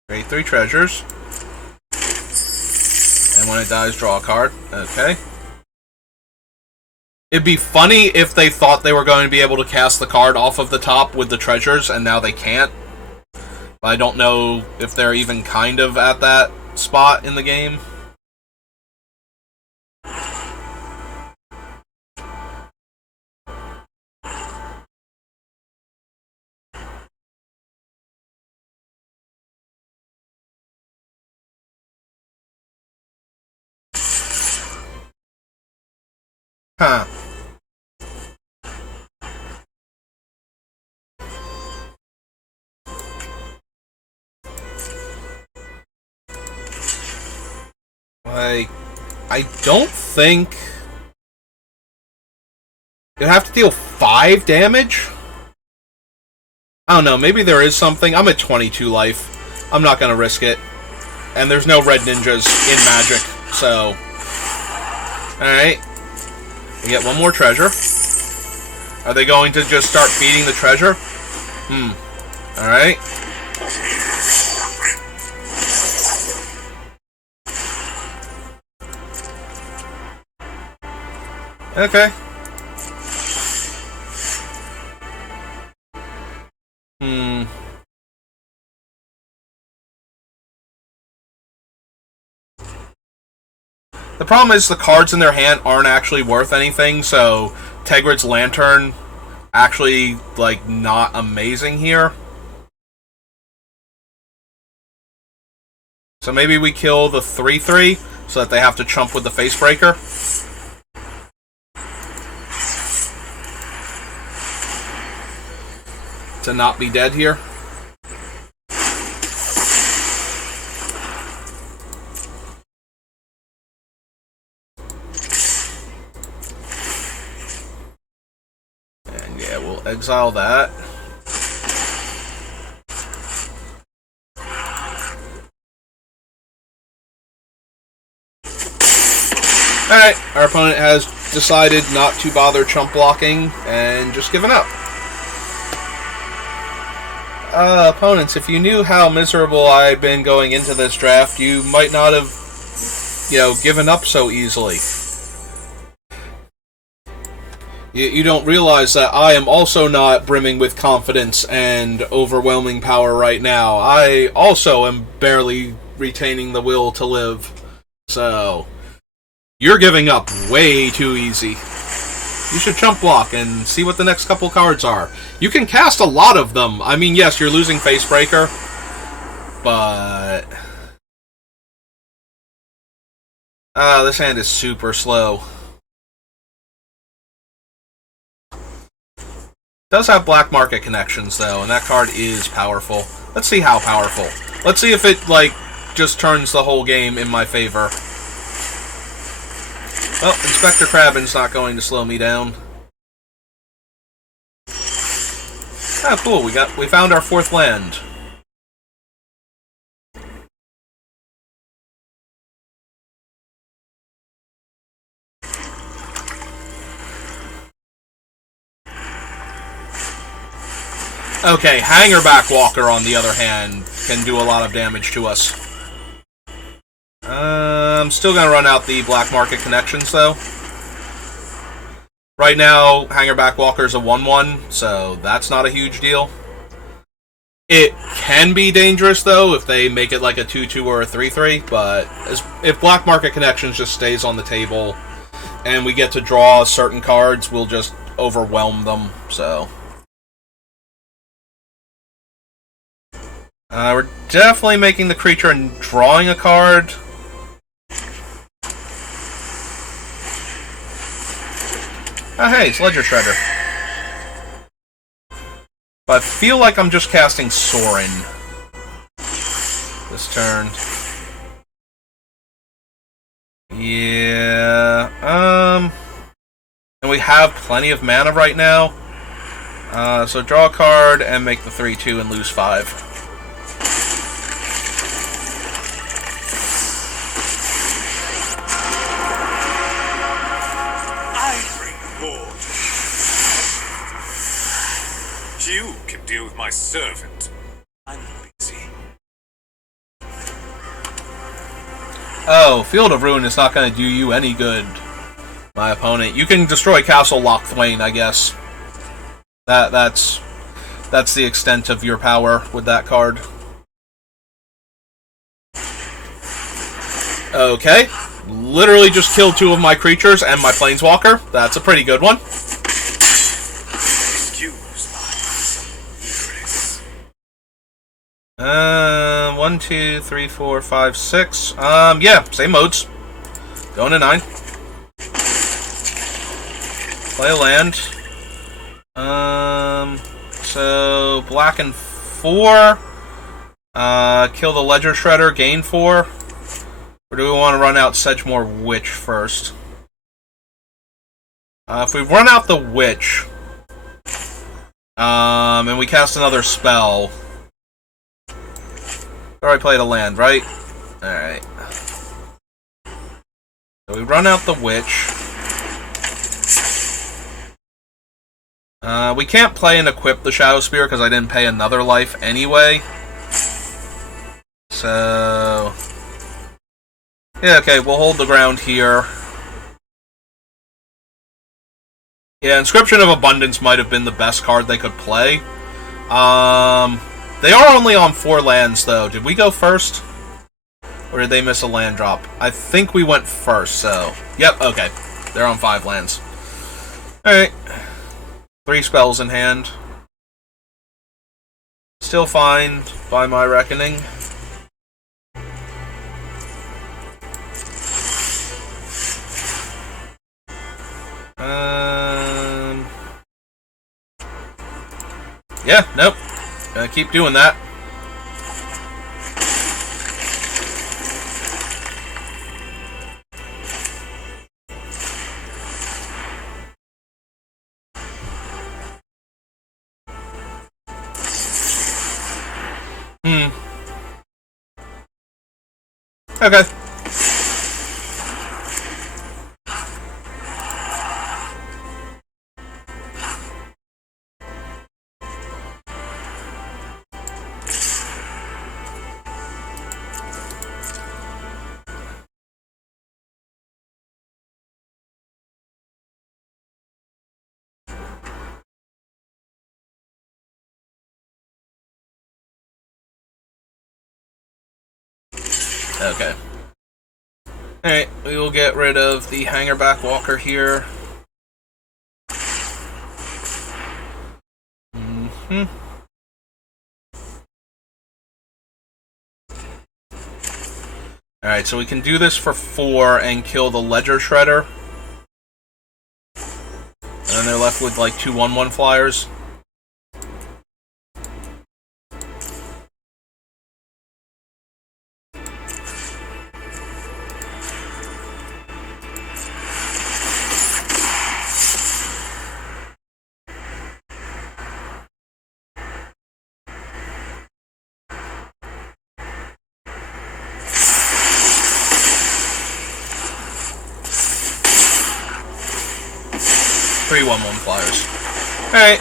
Create 3 treasures. And when it dies, draw a card. Okay. It'd be funny if they thought they were going to be able to cast the card off of the top with the treasures, and now they can't. But I don't know if they're even kind of at that spot in the game. Huh. Like, I don't think... You'd have to deal 5 damage? I don't know, maybe there is something. I'm at 22 life. I'm not gonna risk it. And there's no red ninjas in Magic, so... Alright. We get 1 more treasure. Are they going to just start feeding the treasure? Alright. Okay. The problem is the cards in their hand aren't actually worth anything, so Tegrid's Lantern actually, like, not amazing here. So maybe we kill the 3/3 so that they have to chump with the Facebreaker. To not be dead here. exile that. Alright, our opponent has decided not to bother chump blocking and just given up. Opponents, if you knew how miserable I've been going into this draft, you might not have, given up so easily. You don't realize that I am also not brimming with confidence and overwhelming power right now. I also am barely retaining the will to live. So, you're giving up way too easy. You should chump block and see what the next couple cards are. You can cast a lot of them. I mean, yes, you're losing Facebreaker, but... this hand is super slow. Does have black market connections, though, and that card is powerful. Let's see how powerful. Let's see if it, just turns the whole game in my favor. Well, Inspector Kraben's not going to slow me down. Oh, cool. We found our 4th land. Okay, Hangerback Walker, on the other hand, can do a lot of damage to us. I'm still going to run out the black market connections, though. Right now, Hangerback Walker's a 1-1, so that's not a huge deal. It can be dangerous, though, if they make it like a 2-2 or a 3-3, but if black market connections just stays on the table and we get to draw certain cards, we'll just overwhelm them, so... we're definitely making the creature and drawing a card. Oh hey, it's Ledger Shredder. But I feel like I'm just casting Sorin this turn. Yeah, and we have plenty of mana right now. So draw a card and make the 3-2 and lose 5. You can deal with my servant. I'm busy. Oh, Field of Ruin is not going to do you any good, my opponent. You can destroy Castle Locthwain, I guess. That's the extent of your power with that card. Okay. Literally just killed 2 of my creatures and my Planeswalker. That's a pretty good one. One, 2, 3, 4, 5, 6. Yeah, same modes. Going to 9. Play a land. So black and 4. Kill the Ledger Shredder, gain 4. Or do we want to run out Sedgemoor Witch first? If we run out the Witch, and we cast another spell. Already played a land, right? Alright. So we run out the Witch. We can't play and equip the Shadow Spear because I didn't pay another life anyway. So... yeah, okay, we'll hold the ground here. Yeah, Inscription of Abundance might have been the best card they could play. They are only on 4 lands, though. Did we go first? Or did they miss a land drop? I think we went first, so... yep, okay. They're on 5 lands. Alright. 3 spells in hand. Still fine, by my reckoning. Yeah, nope. Gonna keep doing that. Okay. Okay. Alright, we will get rid of the Hangerback Walker here. Alright, so we can do this for 4 and kill the Ledger Shredder. And then they're left with like 2 1/1 flyers. Three 1/1 flyers. Alright.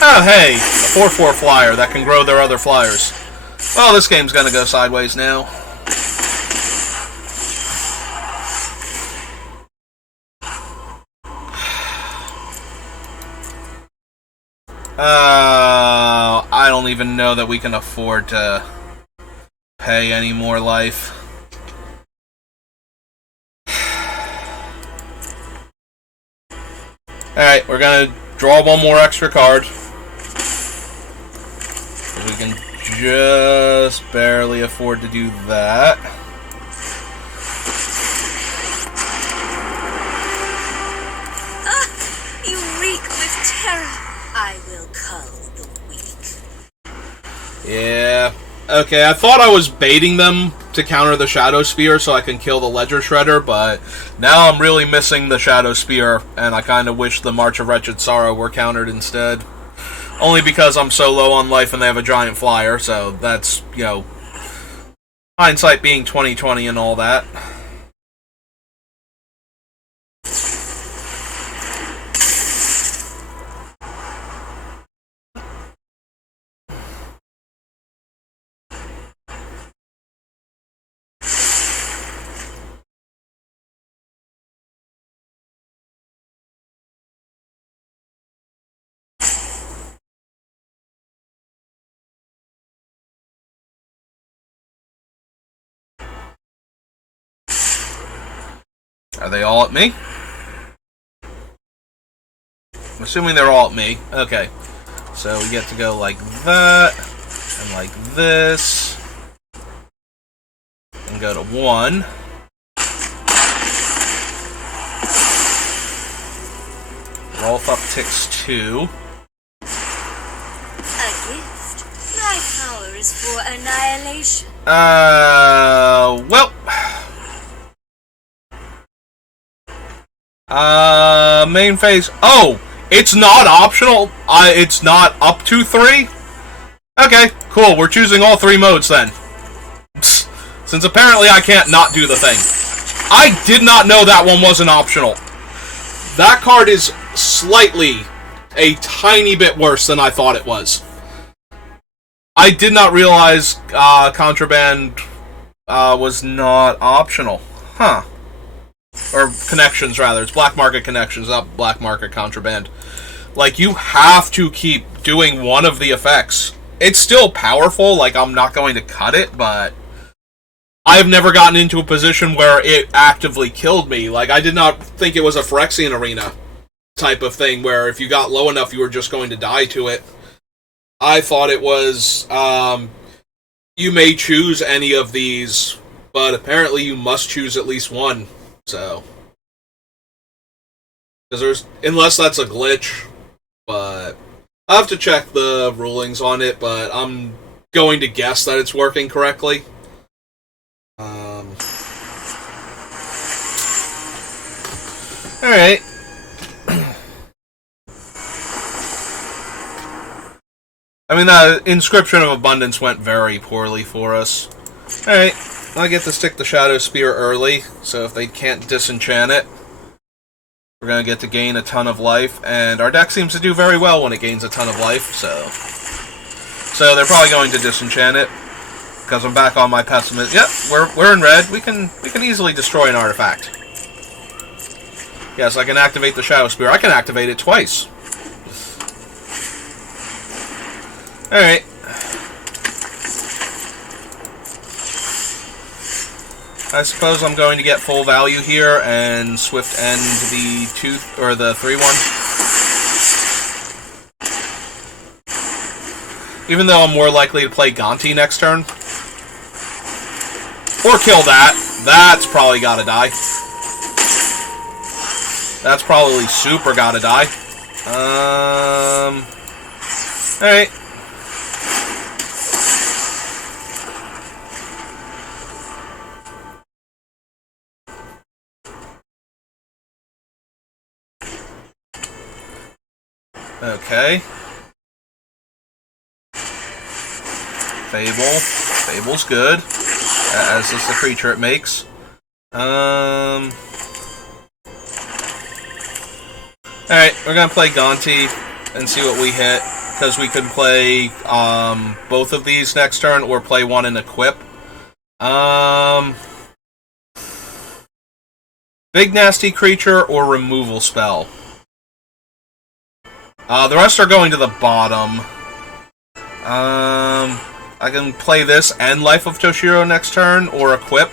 Oh, hey! A 4/4 flyer that can grow their other flyers. Well, this game's gonna go sideways now. I don't even know that we can afford to pay any more life. Alright, we're gonna draw one more extra card. We can just barely afford to do that. You reek with terror. I will cull the weak. Yeah. Okay, I thought I was baiting them to counter the Shadow Spear so I can kill the Ledger Shredder, but now I'm really missing the Shadow Spear, and I kind of wish the March of Wretched Sorrow were countered instead. Only because I'm so low on life and they have a giant flyer, so that's, you know, hindsight being 20/20 and all that. Are they all at me? I'm assuming they're all at me. Okay. So we get to go like that, and like this, and go to 1. Rolf up ticks 2. A gift. My power is for annihilation. Well. Main phase. Oh, it's not optional. It's not up to 3. Okay, cool. We're choosing all 3 modes then. Since apparently I can't not do the thing. I did not know that one wasn't optional. That card is slightly, a tiny bit worse than I thought it was. I did not realize Contraband was not optional. Huh. Or Connections, rather. It's Black Market Connections, not Black Market Contraband. Like, you have to keep doing one of the effects. It's still powerful, like, I'm not going to cut it, but I've never gotten into a position where it actively killed me. Like, I did not think it was a Phyrexian Arena type of thing, where if you got low enough, you were just going to die to it. I thought it was, you may choose any of these, but apparently you must choose at least one. So, because unless that's a glitch, but I have to check the rulings on it, but I'm going to guess that it's working correctly. Alright. I mean, the Inscription of Abundance went very poorly for us. Alright, I get to stick the Shadow Spear early, so if they can't disenchant it, we're going to get to gain a ton of life, and our deck seems to do very well when it gains a ton of life, so they're probably going to disenchant it, because I'm back on my Pessimist. Yep, we're in red. We can easily destroy an artifact. Yes, I can activate the Shadow Spear. I can activate it twice. Alright. I suppose I'm going to get full value here and swift end the 2 or the 3-1. Even though I'm more likely to play Gonti next turn. Or kill that. That's probably gotta die. That's probably super gotta die. Alright. Okay. Fable. Fable's good. As is the creature it makes. Alright, we're gonna play Gonti and see what we hit. Because we could play both of these next turn or play one and equip. Big Nasty Creature or Removal Spell. The rest are going to the bottom. I can play this and Life of Toshiro next turn, or equip.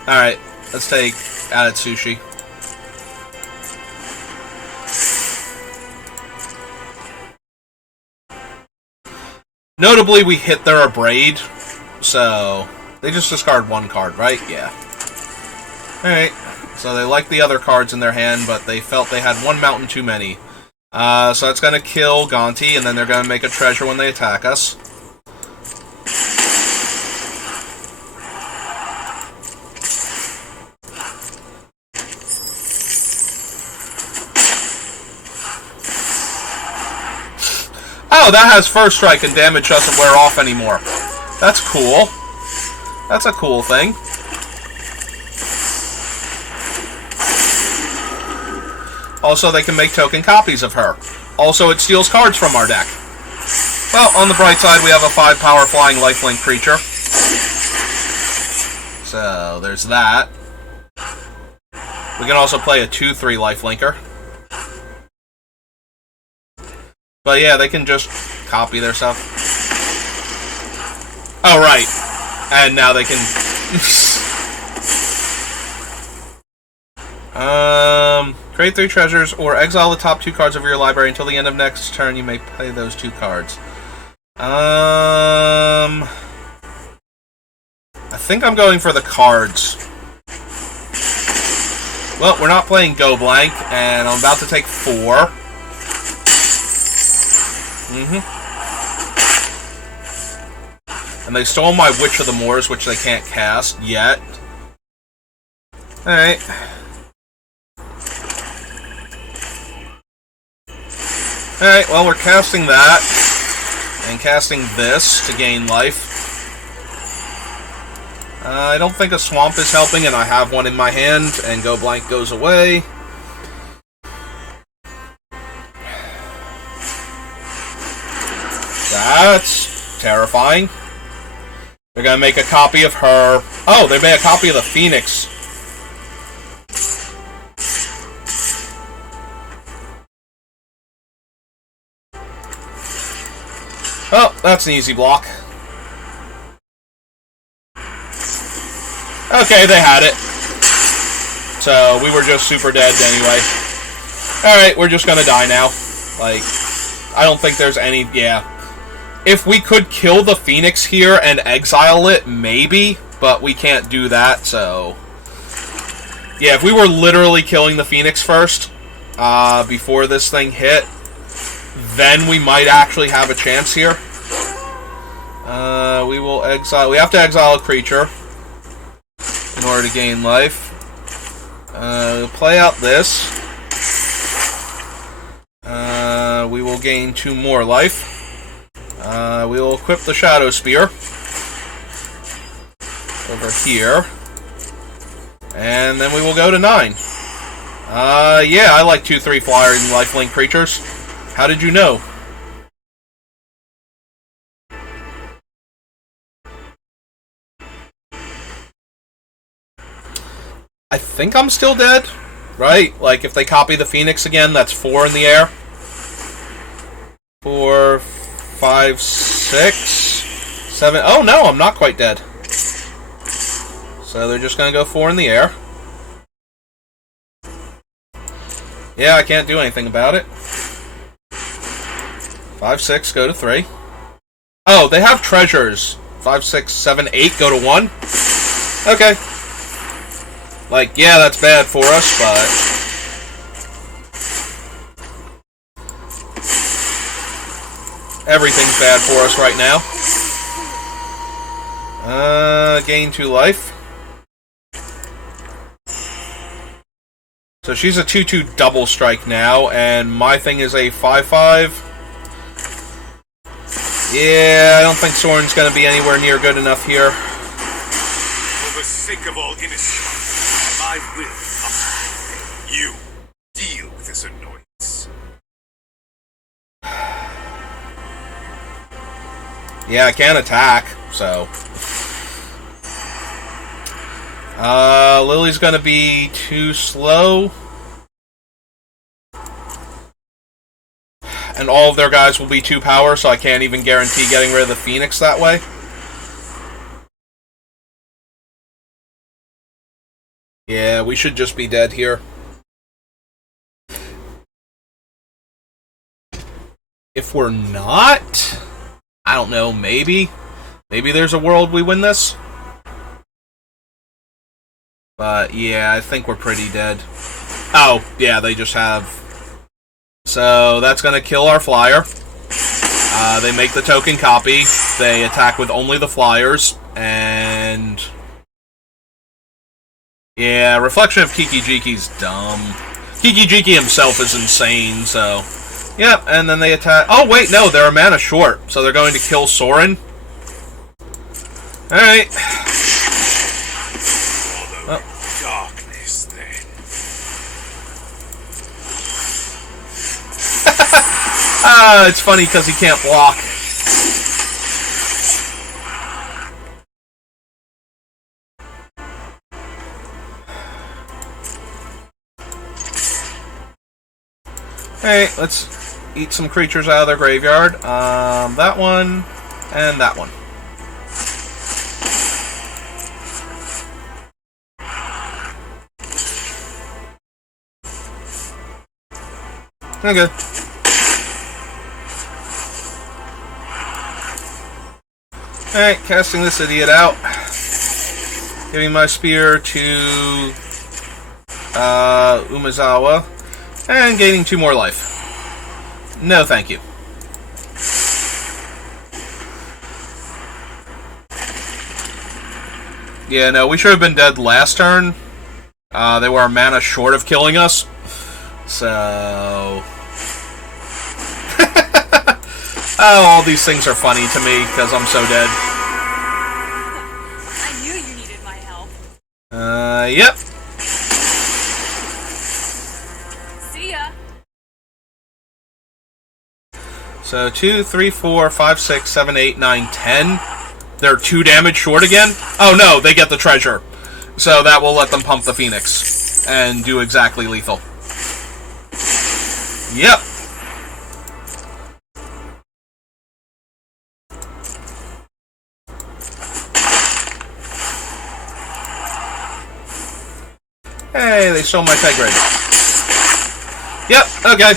Alright, let's take Added Sushi. Notably, we hit their Abrade, so they just discard one card, right? Yeah. Alright, so they like the other cards in their hand, but they felt they had one mountain too many. So that's going to kill Gonti, and then they're going to make a treasure when they attack us. Oh, that has First Strike, and damage doesn't wear off anymore. That's cool. That's a cool thing. Also, they can make token copies of her. Also, it steals cards from our deck. Well, on the bright side, we have a 5-power flying lifelink creature. So, there's that. We can also play a 2/3 lifelinker. But yeah, they can just copy their stuff. Oh, right. And now they can... create 3 treasures, or exile the top 2 cards of your library until the end of next turn. You may play those 2 cards. I think I'm going for the cards. Well, we're not playing Go Blank, and I'm about to take 4. And they stole my Witch of the Moors, which they can't cast yet. Alright. Alright, well, we're casting that. And casting this to gain life. I don't think a Swamp is helping, and I have one in my hand, and Go Blank goes away. That's terrifying. They're gonna make a copy of her. Oh, they made a copy of the Phoenix. Oh, that's an easy block. Okay, they had it. So, we were just super dead anyway. Alright, we're just gonna die now. Like, I don't think there's any... Yeah. If we could kill the Phoenix here and exile it, maybe. But we can't do that, so... Yeah, if we were literally killing the Phoenix first, before this thing hit, then we might actually have a chance here. We will exile... We have to exile a creature in order to gain life. Play out this. We will gain 2 more life. We will equip the Shadow Spear over here. And then we will go to 9. Yeah, I like 2/3 flyer and lifelink creatures. How did you know? I think I'm still dead, right? Like, if they copy the Phoenix again, that's 4 in the air. 4, 5, 6, 7... Oh, no, I'm not quite dead. So they're just going to go 4 in the air. Yeah, I can't do anything about it. 5, 6, go to 3. Oh, they have treasures. 5, 6, 7, 8, go to 1. Okay. Like, yeah, that's bad for us, but... everything's bad for us right now. Gain 2 life. So she's a 2/2 double strike now, and my thing is a 5/5. Yeah, I don't think Soren's going to be anywhere near good enough here. For the sake of all innocent, I will not. You deal with this annoyance. Yeah, I can't attack, so... Lily's gonna be too slow. And all of their guys will be 2 power, so I can't even guarantee getting rid of the Phoenix that way. Yeah, we should just be dead here. If we're not... I don't know, maybe? Maybe there's a world we win this? But, yeah, I think we're pretty dead. Oh, yeah, they just have... So, that's gonna kill our flyer. They make the token copy. They attack with only the flyers. And... yeah, Reflection of Kiki-Jiki's dumb. Kiki-Jiki himself is insane, so... yep, and then they attack... oh, wait, no, they're a mana short. So they're going to kill Soren. Alright. Oh. Darkness, then. It's funny because he can't block. Alright, let's eat some creatures out of their graveyard. That one, and that one. Okay. Alright, casting this idiot out. Giving my spear to Umezawa. And gaining 2 more life. No, thank you. Yeah, no, we should have been dead last turn. They were a mana short of killing us. So... oh, all these things are funny to me, because I'm so dead. I knew you needed my help. Yep. See ya. So 2, 3, 4, 5, 6, 7, 8, 9, 10. They're 2 damage short again? Oh no, they get the treasure. So that will let them pump the Phoenix. And do exactly lethal. Yep. Hey, they stole my peg grade. Yep, okay.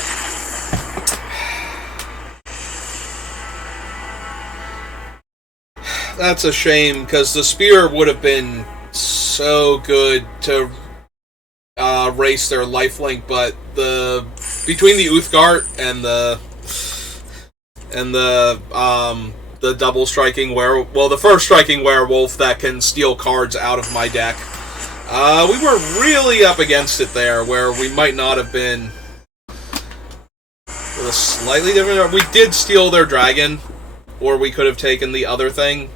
That's a shame, because the spear would have been so good to race their lifelink, but between the Uthgard and the double striking the first striking werewolf that can steal cards out of my deck, We were really up against it there, where we might not have been with a slightly different... We did steal their dragon, or we could have taken the other thing.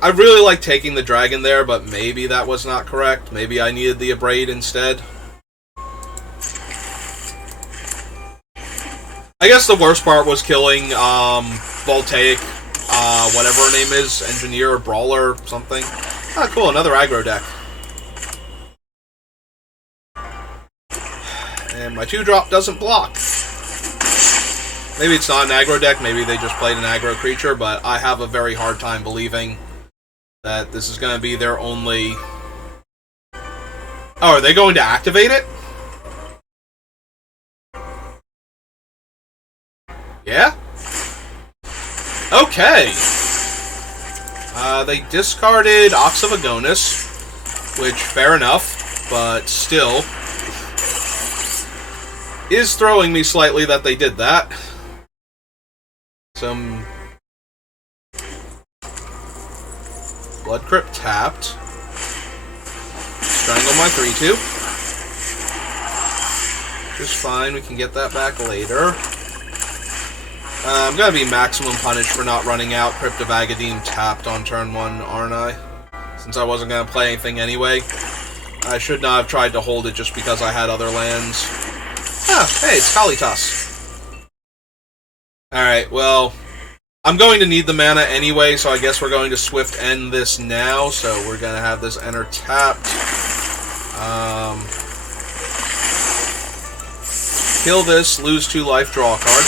I really like taking the dragon there, but maybe that was not correct. Maybe I needed the Abrade instead. I guess the worst part was killing Voltaic, whatever her name is, Engineer or Brawler or something. Ah, cool, another aggro deck. And my 2-drop doesn't block. Maybe it's not an aggro deck, maybe they just played an aggro creature, but I have a very hard time believing that this is going to be their only... Oh, are they going to activate it? Yeah? Okay. They discarded Ox of Agonis, which, fair enough, but still is throwing me slightly that they did that. Some Blood Crypt tapped. Strangle my 3/2. Just fine, we can get that back later. I'm gonna be maximum punished for not running out Crypt of Agadeem tapped on turn 1, aren't I? Since I wasn't gonna play anything anyway. I should not have tried to hold it just because I had other lands. Ah, hey, it's Kalitas. Alright, well, I'm going to need the mana anyway, so I guess we're going to Swift end this now, so we're gonna have this enter tapped. Kill this, lose 2 life, draw a card.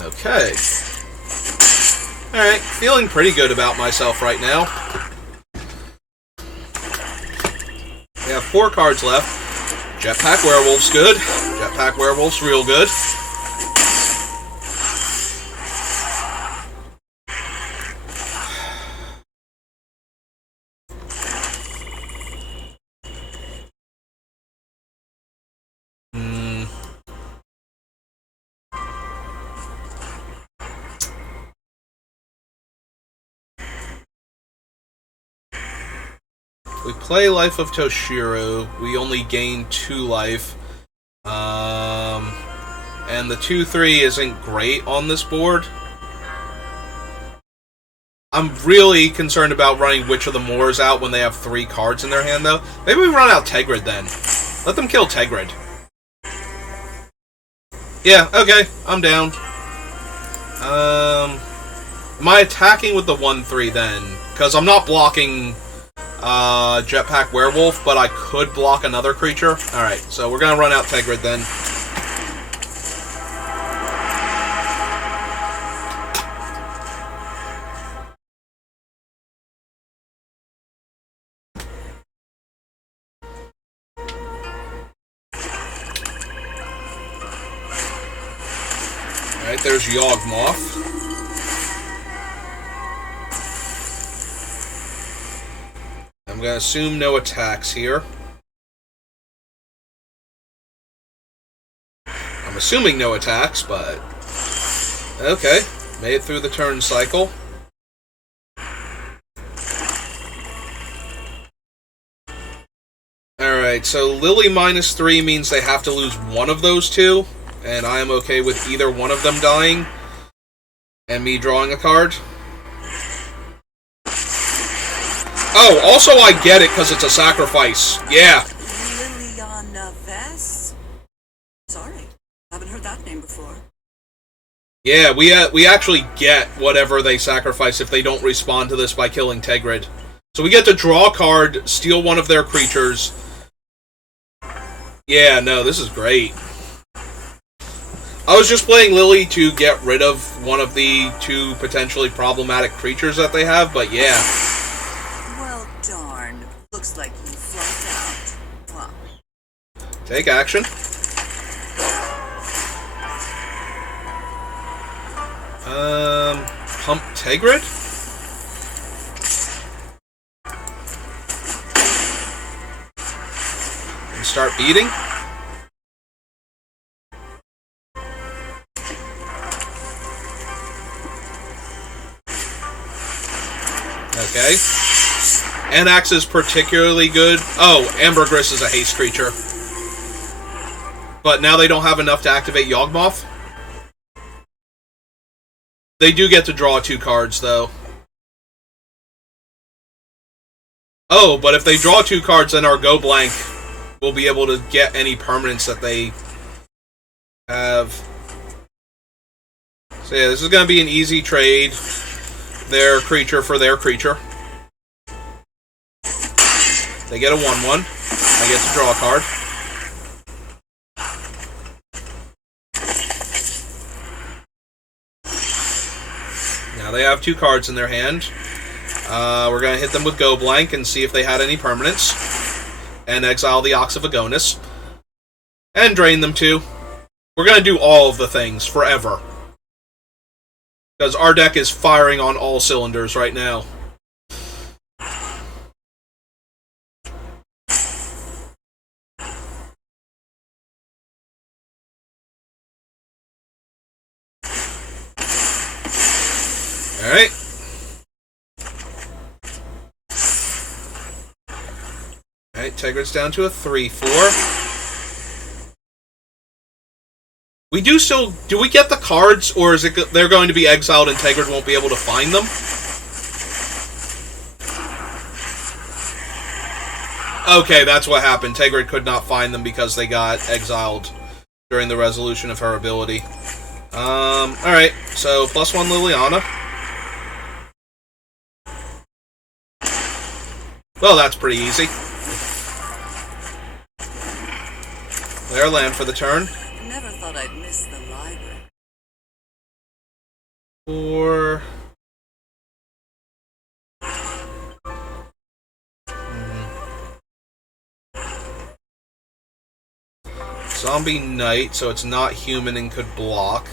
Okay. Alright, feeling pretty good about myself right now. We have 4 cards left. Jetpack Werewolf's good. Jetpack Werewolf's real good. We play Life of Toshiro. We only gain 2 life. And the 2/3 isn't great on this board. I'm really concerned about running Witch of the Moors out when they have 3 cards in their hand, though. Maybe we run out Tegrid then. Let them kill Tegrid. Yeah, okay, I'm down. Am I attacking with the 1/3 then? Because I'm not blocking Jetpack Werewolf, but I could block another creature. Alright, so we're gonna run out Tegrid then. Alright, there's Yawgmoth. I'm going to assume no attacks here. I'm assuming no attacks, but... Okay, made it through the turn cycle. Alright, so Lily -3 means they have to lose one of those 2, and I am okay with either one of them dying, and me drawing a card. Oh, also I get it because it's a sacrifice. Yeah. Liliana Vess? Sorry, haven't heard that name before. Yeah, we actually get whatever they sacrifice if they don't respond to this by killing Tegrid. So we get to draw a card, steal one of their creatures. Yeah, no, this is great. I was just playing Lily to get rid of one of the 2 potentially problematic creatures that they have, but yeah. Well, darn. Looks like you flunked out. Wow. Take action. Pump Tegrid? And start beating? Okay. Anax is particularly good. Oh, Ambergris is a haste creature. But now they don't have enough to activate Yawgmoth. They do get to draw 2 cards, though. Oh, but if they draw 2 cards, then our Go Blank will be able to get any permanents that they have. So yeah, this is going to be an easy trade. Their creature for their creature. They get a 1/1. I get to draw a card. Now they have 2 cards in their hand. We're going to hit them with Go Blank and see if they had any permanents. And exile the Ox of Agonis. And drain them too. We're going to do all of the things forever. Because our deck is firing on all cylinders right now. Alright. Alright, Tegrid's down to a 3/4. We do still... Do we get the cards, or is it they're going to be exiled and Tegrid won't be able to find them? Okay, that's what happened. Tegrid could not find them because they got exiled during the resolution of her ability. Alright, so +1 Liliana. Well, that's pretty easy. Play our land for the turn. Never thought I'd miss the library. 4. Zombie Knight, so it's not human and could block.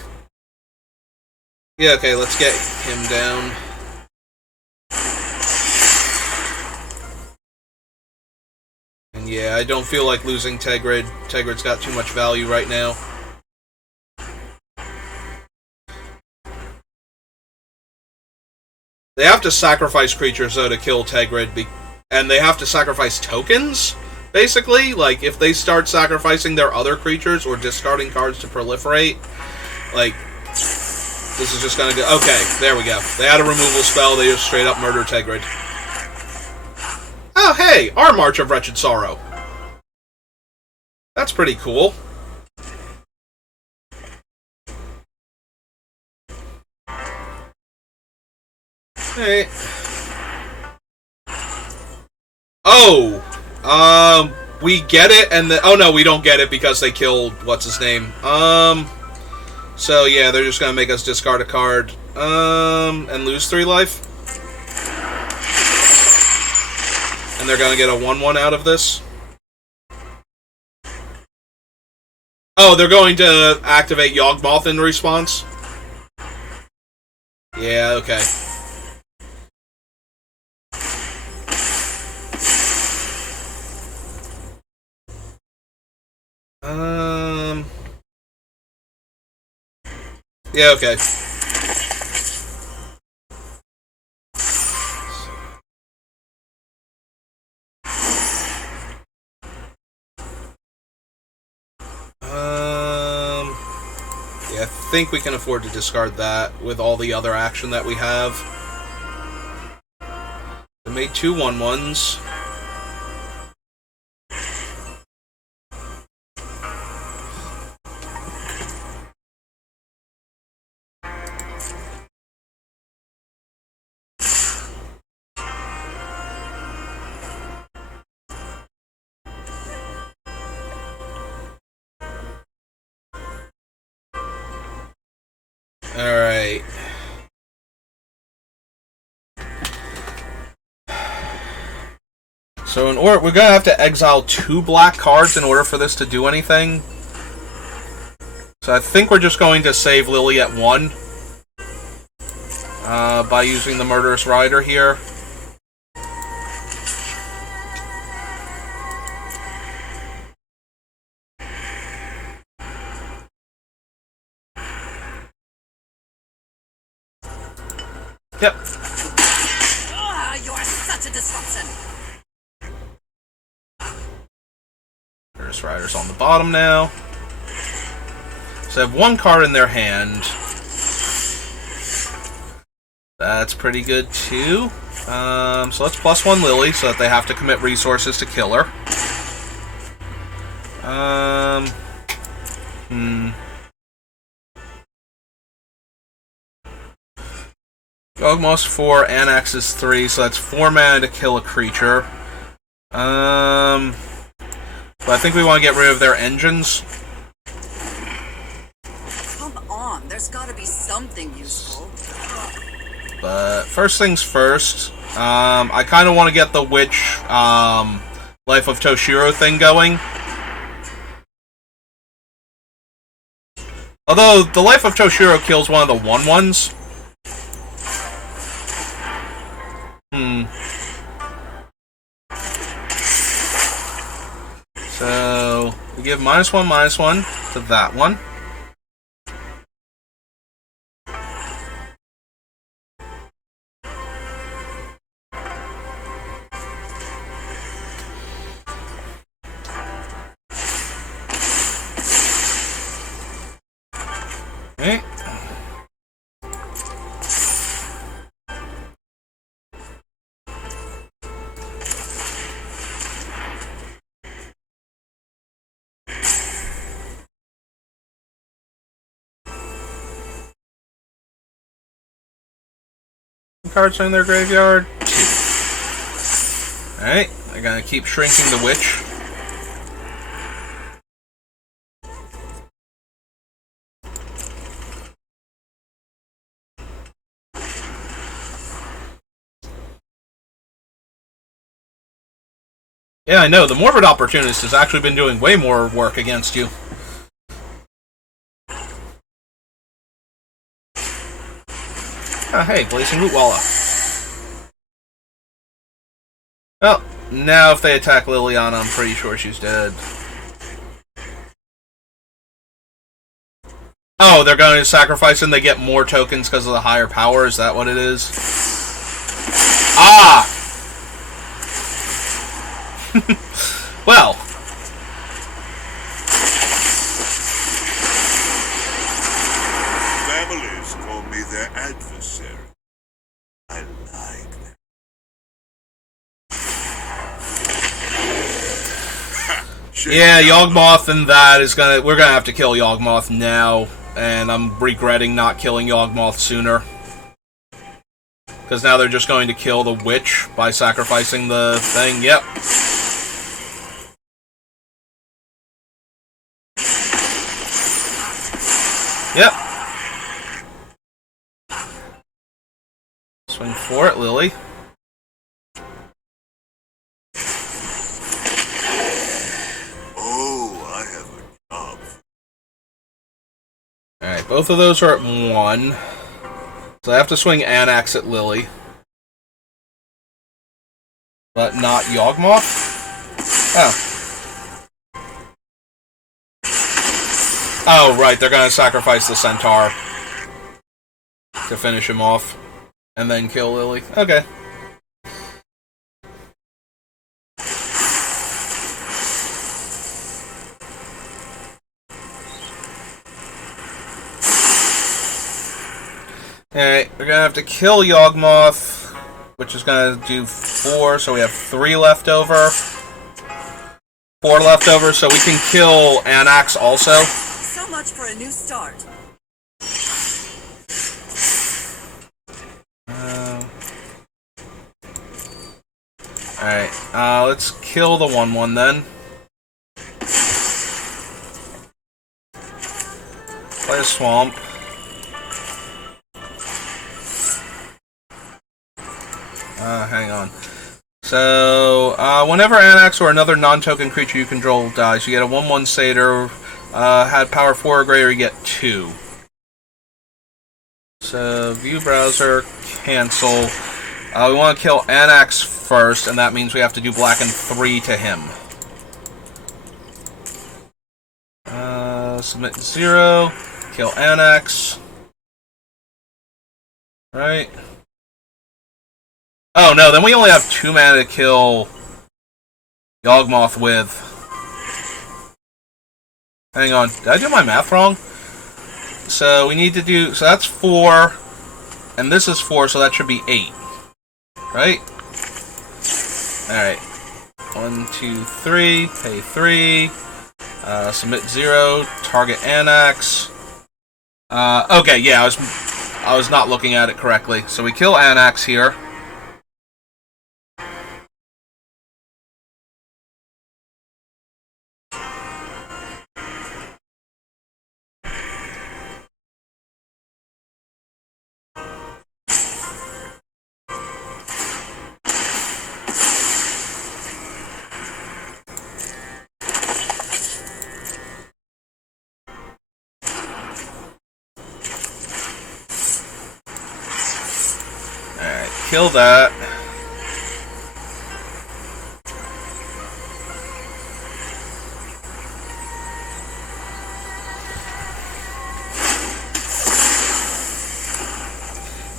Yeah, okay, let's get him down. And yeah, I don't feel like losing Tegrid. Tegrid's got too much value right now. They have to sacrifice creatures, though, to kill Tegrid, and they have to sacrifice tokens, basically. Like, if they start sacrificing their other creatures or discarding cards to proliferate, like, this is just gonna go... Okay, there we go. They had a removal spell, they just straight up murder Tegrid. Oh, hey! Our March of Wretched Sorrow. That's pretty cool. Alright. Oh! We get it, and oh no, we don't get it because they killed... What's his name? So yeah, they're just gonna make us discard a card. And lose 3 life. And they're gonna get a 1/1 out of this. Oh, they're going to activate Yawgmoth in response? Yeah, okay. Yeah, okay. Yeah, I think we can afford to discard that with all the other action that we have. We made 2 1/1s. Alright. So in order, we're gonna have to exile 2 black cards in order for this to do anything. So I think we're just going to save Lily at 1. By using the Murderous Rider here. Yep. Your to disruption. There's Riders on the bottom now. So they have one card in their hand. That's pretty good too. So let's +1 Lily so that they have to commit resources to kill her. Yawgmoth's 4, Anax is 3, so that's 4 mana to kill a creature. But I think we want to get rid of their engines. Come on, there's gotta be something useful. But first things first, I kind of want to get the Witch Life of Toshiro thing going. Although, the Life of Toshiro kills one of the 1/1s. So, we give -1/-1 to that one. Okay. Cards in their graveyard. 2. Alright, they're gonna keep shrinking the Witch. Yeah, I know, the Morbid Opportunist has actually been doing way more work against you. Ah, hey, Blazing Rootwalla. Well, now if they attack Liliana, I'm pretty sure she's dead. Oh, they're going to sacrifice and they get more tokens because of the higher power? Is that what it is? Ah! Well. Families call me their adversary. I like them. Yeah, Yawgmoth and that is gonna... We're gonna have to kill Yawgmoth now. And I'm regretting not killing Yawgmoth sooner. Because now they're just going to kill the Witch by sacrificing the thing. Yep. Yep. Swing 4 at Lily. Oh, I have a job. Alright, both of those are at 1. So I have to swing Anax at Lily. But not Yawgmoth? Oh. Oh, right, they're gonna sacrifice the Centaur to finish him off. And then kill Lily. Okay. Alright, we're gonna have to kill Yawgmoth, which is gonna do 4, so we have 3 left over. 4 left over, so we can kill Anax also. So much for a new start. Alright, let's kill the 1/1 then. Play a Swamp. Hang on. So, whenever Anax or another non-token creature you control dies, you get a 1/1 Satyr. Had power 4 or greater, you get 2. So, view browser, cancel. We want to kill Anax first, and that means we have to do blacken 3 to him. Submit 0. Kill Anax. Right. Oh no, then we only have 2 mana to kill Yawgmoth with. Hang on, did I do my math wrong? So we need to do, so that's 4, and this is 4, so that should be 8. Right? Alright. 1, 2, 3, pay 3, submit 0, target Anax. Okay, yeah, I was not looking at it correctly. So we kill Anax here. Kill that.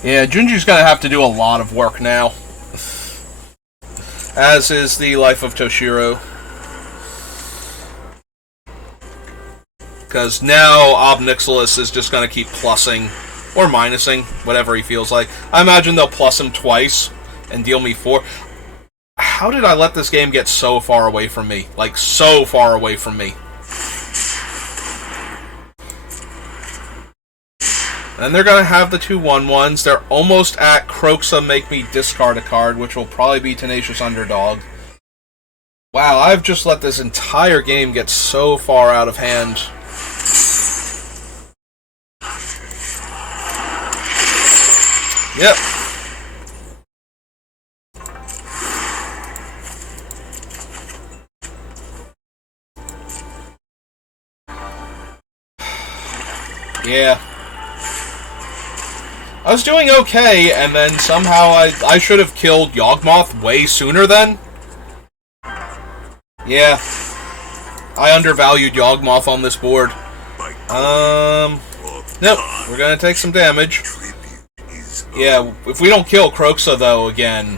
Yeah, Junji's gonna have to do a lot of work now. As is the life of Toshiro. Because now Ob Nixilis is just gonna keep plussing. Or minusing, whatever he feels like. I imagine they'll plus him twice and deal me 4. How did I let this game get so far away from me? Like, so far away from me. And they're going to have the 2 1/1s. They're almost at Kroxa make me discard a card, which will probably be Tenacious Underdog. Wow, I've just let this entire game get so far out of hand. Yep. Yeah. I was doing okay, and then somehow I should have killed Yawgmoth way sooner then. Yeah. I undervalued Yawgmoth on this board. Nope. We're gonna take some damage. Yeah, if we don't kill Kroxa, though, again...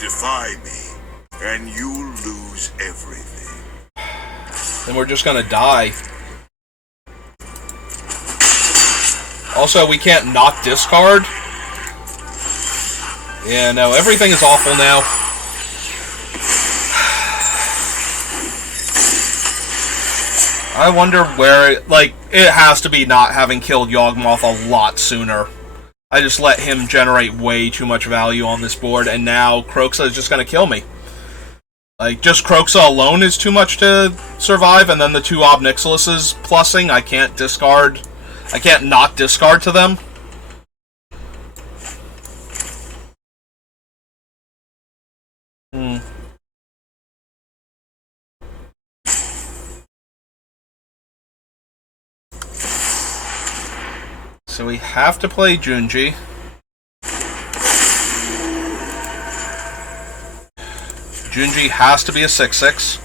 Defy me, and you'll lose everything. Then we're just gonna die. Also, we can't not discard. Yeah, no, everything is awful now. I wonder where it, like, it has to be not having killed Yawgmoth a lot sooner. I just let him generate way too much value on this board, and now Kroxa is just gonna kill me. Like, just Kroxa alone is too much to survive, and then the 2 Ob Nixilises plussing, I can't discard. I can't not discard to them. So we have to play Junji. Junji has to be a 6/6.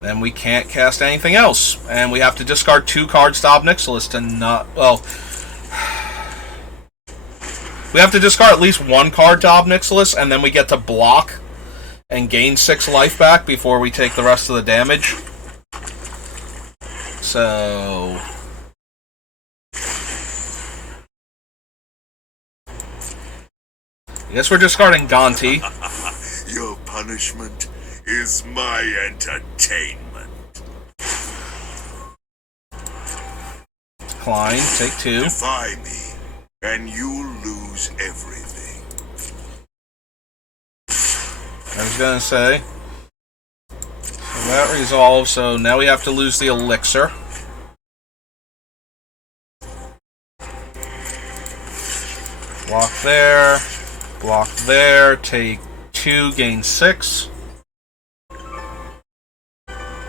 Then we can't cast anything else. And we have to discard 2 cards to Ob Nixilis to not... Well... We have to discard at least 1 card to Ob Nixilis, and then we get to block and gain 6 life back before we take the rest of the damage. So... I guess we're discarding Gonti. Your punishment is my entertainment. Klein, take 2. Defy me, and you'll lose everything. I was gonna say... So that resolves, so now we have to lose the elixir. Block there, take 2, gain 6.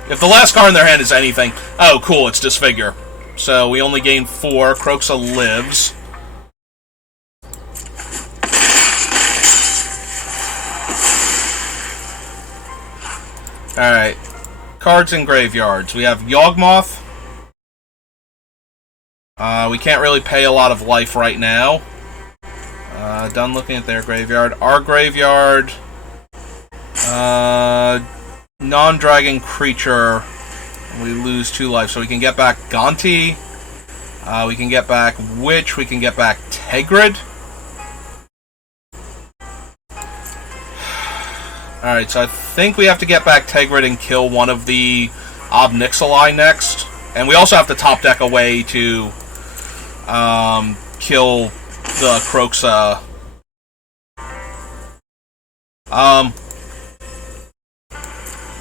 If the last card in their hand is anything... Oh, cool, it's Disfigure. So we only gain 4, Kroxa lives. Alright. Cards in graveyards. We have Yawgmoth, We can't really pay a lot of life right now. Done looking at their graveyard. Our graveyard... non-dragon creature. We lose 2 life, so we can get back Gonti. We can get back Witch. We can get back Tegrid. Alright, so I think we have to get back Tegrid and kill one of the Ob Nixilis next. And we also have to top deck a way to kill the Kroxa.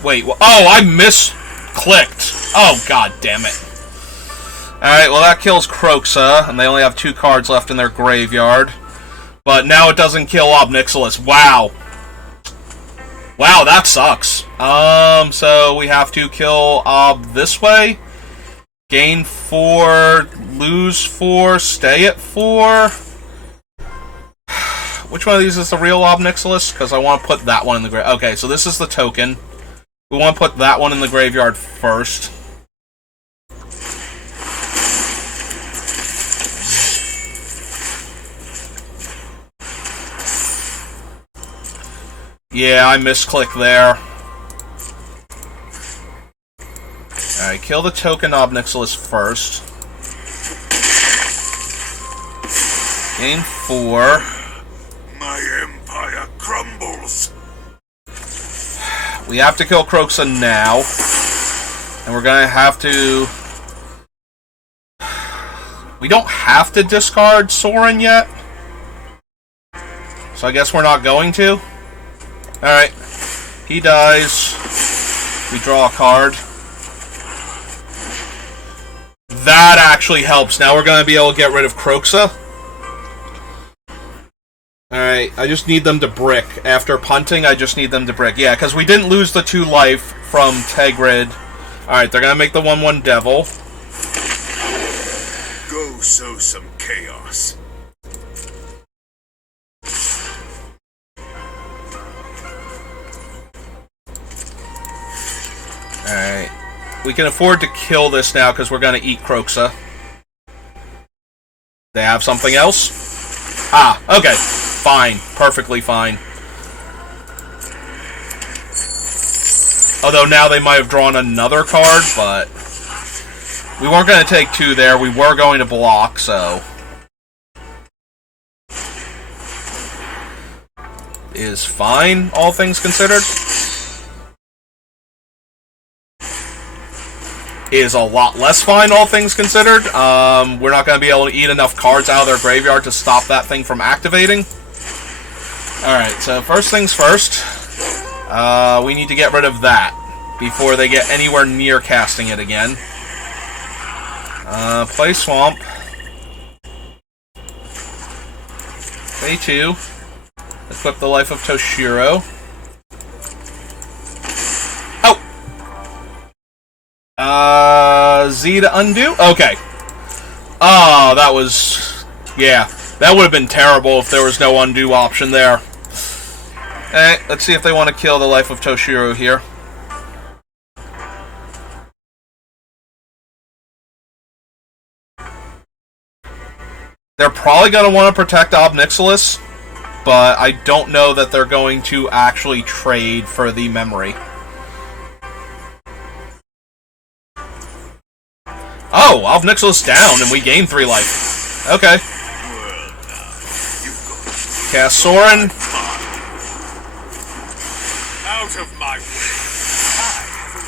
Wait, oh, I misclicked. Oh, god damn it. Alright, well that kills Kroxa, and they only have 2 cards left in their graveyard. But now it doesn't kill Ob Nixilis. Wow. Wow, that sucks. So we have to kill Ob this way. Gain 4, lose 4, stay at 4. Which one of these is the real Ob Nixilis? Because I want to put that one in the graveyard. Okay, so this is the token. We want to put that one in the graveyard first. Yeah, I misclicked there. Alright, kill the token Ob Nixilis first. Gain 4. My empire crumbles. We have to kill Kroxa now. And we're gonna have to... We don't have to discard Sorin yet. So I guess we're not going to. Alright. He dies. We draw a card. That actually helps. Now we're going to be able to get rid of Kroxa. Alright, I just need them to brick. After punting, I just need them to brick. Yeah, because we didn't lose the 2 life from Tegrid. Alright, they're going to make the 1/1 Devil. Go sow some chaos. Alright. We can afford to kill this now because we're going to eat Kroxa. They have something else? Ah, okay. Fine. Perfectly fine. Although now they might have drawn another card, but... We weren't going to take 2 there. We were going to block, so... Is fine, all things considered. Is a lot less fine, all things considered. We're not going to be able to eat enough cards out of their graveyard to stop that thing from activating. Alright, so first things first. We need to get rid of that before they get anywhere near casting it again. Play Swamp. Play 2. Equip the Life of Toshiro. Z to undo? Okay. Oh, that was... Yeah, that would have been terrible if there was no undo option there. Alright, let's see if they want to kill the Life of Toshiro here. They're probably going to want to protect Ob Nixilis, but I don't know that they're going to actually trade for the memory. Oh, Ob Nixilis down, and we gain 3 life. Okay. Cast Sorin. Out of my way. I have a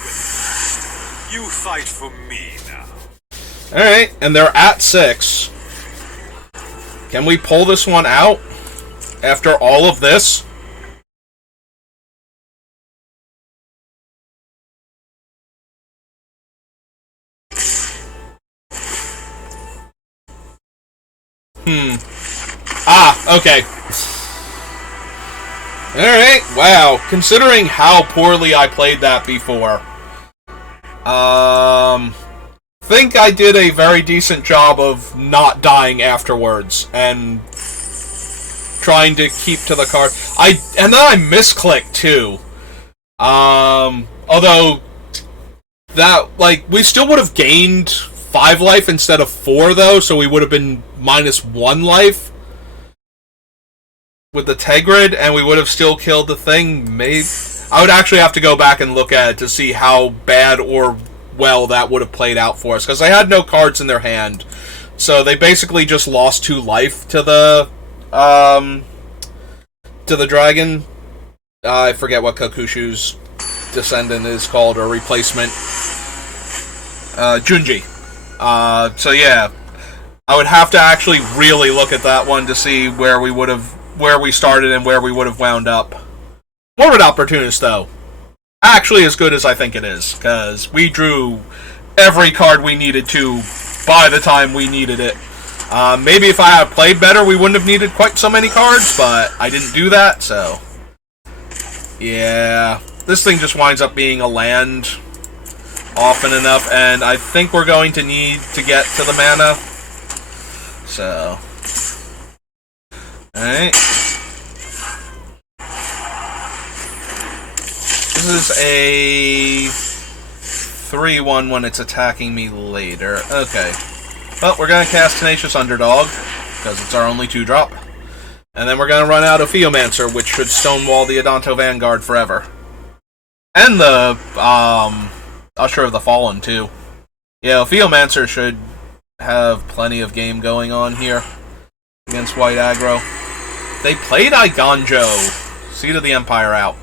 winner. You fight for me now. Alright, and they're at 6. Can we pull this one out after all of this? Ah, okay. Alright, wow. Considering how poorly I played that before. Think I did a very decent job of not dying afterwards and trying to keep to the card. And then I misclicked too. Although that, like, we still would have gained 5 life instead of 4, though, so we would have been minus 1 life with the Tegrid, and we would have still killed the thing. Maybe I would actually have to go back and look at it to see how bad or well that would have played out for us, because they had no cards in their hand, so they basically just lost 2 life to the dragon. I forget what Kakushu's descendant is called, or replacement. Junji. So yeah, I would have to actually really look at that one to see where we started and where we would have wound up. Morbid Opportunist, though, actually as good as I think it is, because we drew every card we needed to by the time we needed it. Maybe if I had played better, we wouldn't have needed quite so many cards, but I didn't do that, so yeah, this thing just winds up being a land often enough, and I think we're going to need to get to the mana. So, alright. This is a 3/1 when it's attacking me later. Okay. Well, we're going to cast Tenacious Underdog, because it's our only 2-drop. And then we're going to run out of Theomancer, which should stonewall the Adanto Vanguard forever. And the Usher of the Fallen, too. Yeah, Theomancer should have plenty of game going on here against white aggro. They played Iganjo. Seed of the Empire out.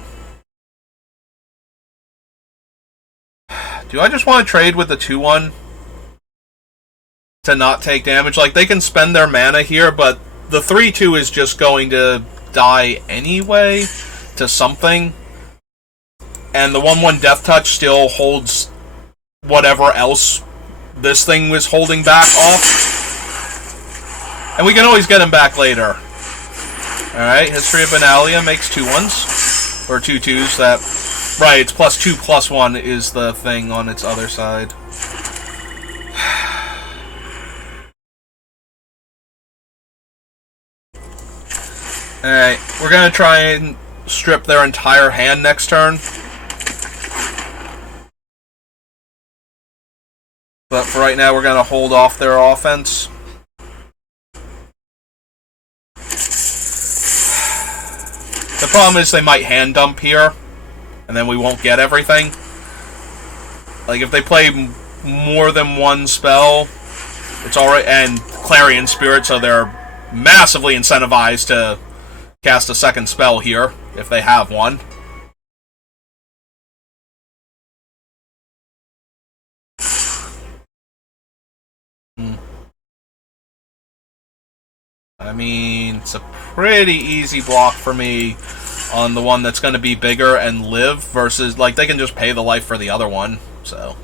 Do I just want to trade with the 2/1 to not take damage? Like, they can spend their mana here, but the 3/2 is just going to die anyway to something. And the 1/1 Death Touch still holds whatever else this thing was holding back off. And we can always get him back later. Alright, History of Benalia makes 2/1s. Or 2/2s that... Right, it's +2/+1 is the thing on its other side. Alright, we're gonna try and strip their entire hand next turn. But for right now, we're gonna hold off their offense. The problem is they might hand dump here, and then we won't get everything. Like, if they play more than 1 spell, it's alright, and Clarion Spirit, so they're massively incentivized to cast a second spell here, if they have one. I mean, it's a pretty easy block for me on the one that's going to be bigger and live, versus, like, they can just pay the life for the other one, so.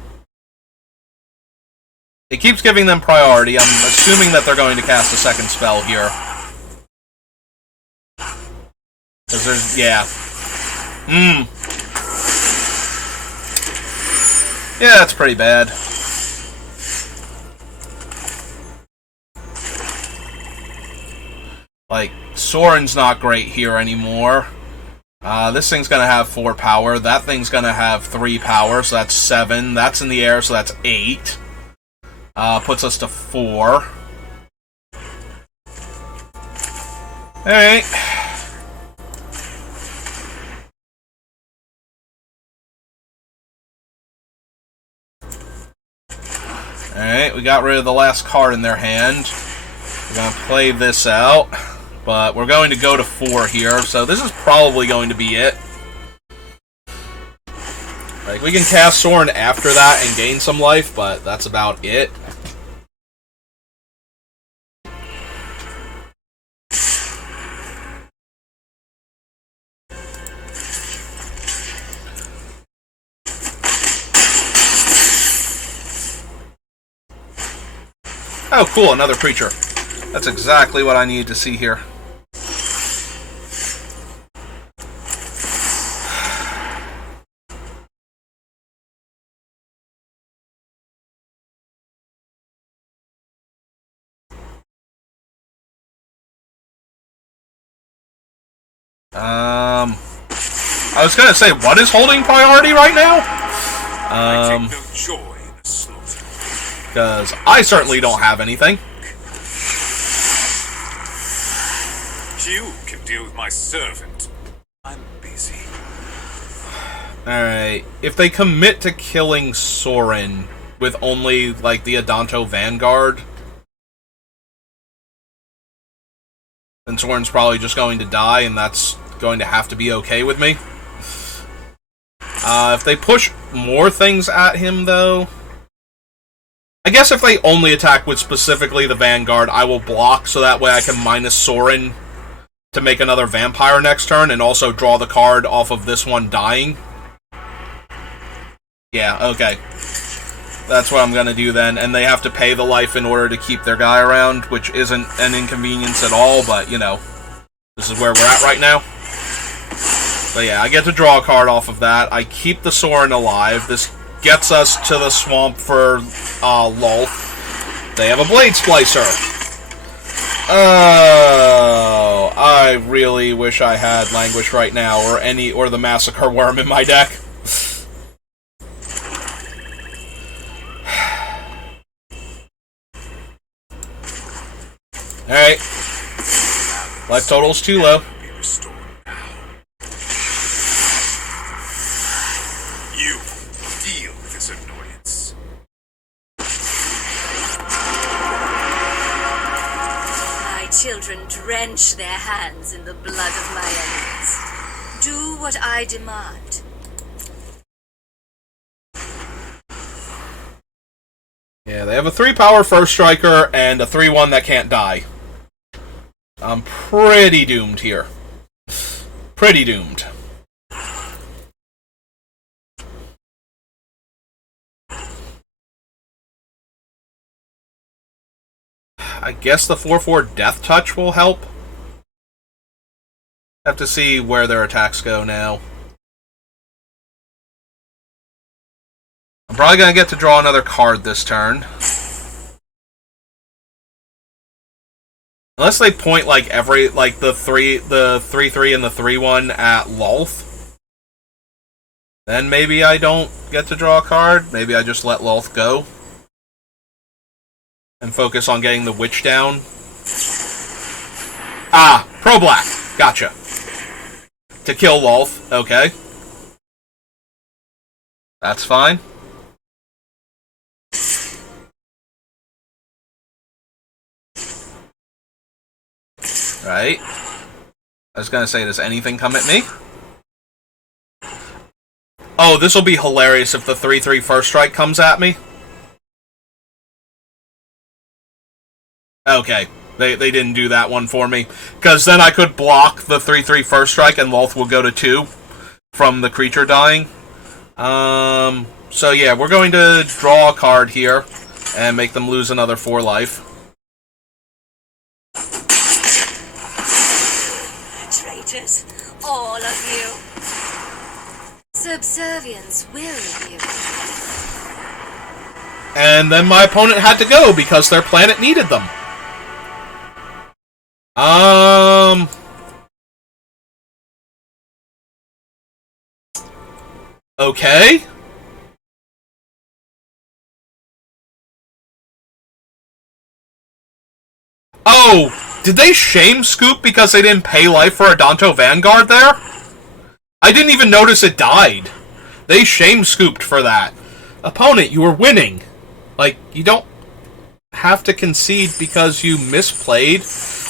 It keeps giving them priority. I'm assuming that they're going to cast a second spell here. Because there's, yeah. Yeah, that's pretty bad. Like, Soren's not great here anymore. This thing's gonna have 4 power. That thing's gonna have 3 power, so that's 7. That's in the air, so that's 8. Puts us to 4. Alright. Alright, we got rid of the last card in their hand. We're gonna play this out. But we're going to go to 4 here, so this is probably going to be it. Like, we can cast Soren after that and gain some life, but that's about it. Oh, cool, another creature. That's exactly what I needed to see here. I was gonna say, what is holding priority right now? I take no joy in the slaughter. Because I certainly don't have anything. You can deal with my servant. I'm busy. Alright, if they commit to killing Soren with only, like, the Adanto Vanguard, then Soren's probably just going to die, and that's going to have to be okay with me. If they push more things at him, though... I guess if they only attack with specifically the Vanguard, I will block, so that way I can minus Soren to make another Vampire next turn, and also draw the card off of this one dying. Yeah, okay. That's what I'm gonna do then, and they have to pay the life in order to keep their guy around, which isn't an inconvenience at all, but, you know, this is where we're at right now. But yeah, I get to draw a card off of that. I keep the Soren alive. This gets us to the swamp for Lolth. They have a Blade Splicer. Oh, I really wish I had Languish right now, or the Massacre Worm in my deck. Alright. Life total's too low. You deal with this annoyance. My children drench their hands in the blood of my enemies. Do what I demand. Yeah, they have a 3-power First Striker and a 3/1 that can't die. I'm pretty doomed here. Pretty doomed. I guess the 4/4 Death Touch will help. Have to see where their attacks go now. I'm probably going to get to draw another card this turn. Unless they point like the 3/3 and the 3/1 at Lolth. Then maybe I don't get to draw a card. Maybe I just let Lolth go. And focus on getting the Witch down. Ah, Pro-Black. Gotcha. To kill Lolth. Okay. That's fine. Right. I was gonna say, does anything come at me? Oh, this will be hilarious if the 3/3 First Strike comes at me. Okay. They didn't do that one for me. Because then I could block the 3/3 First Strike and Lolth will go to 2 from the creature dying. So yeah, we're going to draw a card here and make them lose another 4 life. Traitors, all of you. Subservience will be. And then my opponent had to go because their planet needed them. Okay. Oh, did they shame Scoop because they didn't pay life for Adanto Vanguard there? I didn't even notice it died. They shame Scooped for that. Opponent, you were winning. Like, you don't have to concede because you misplayed.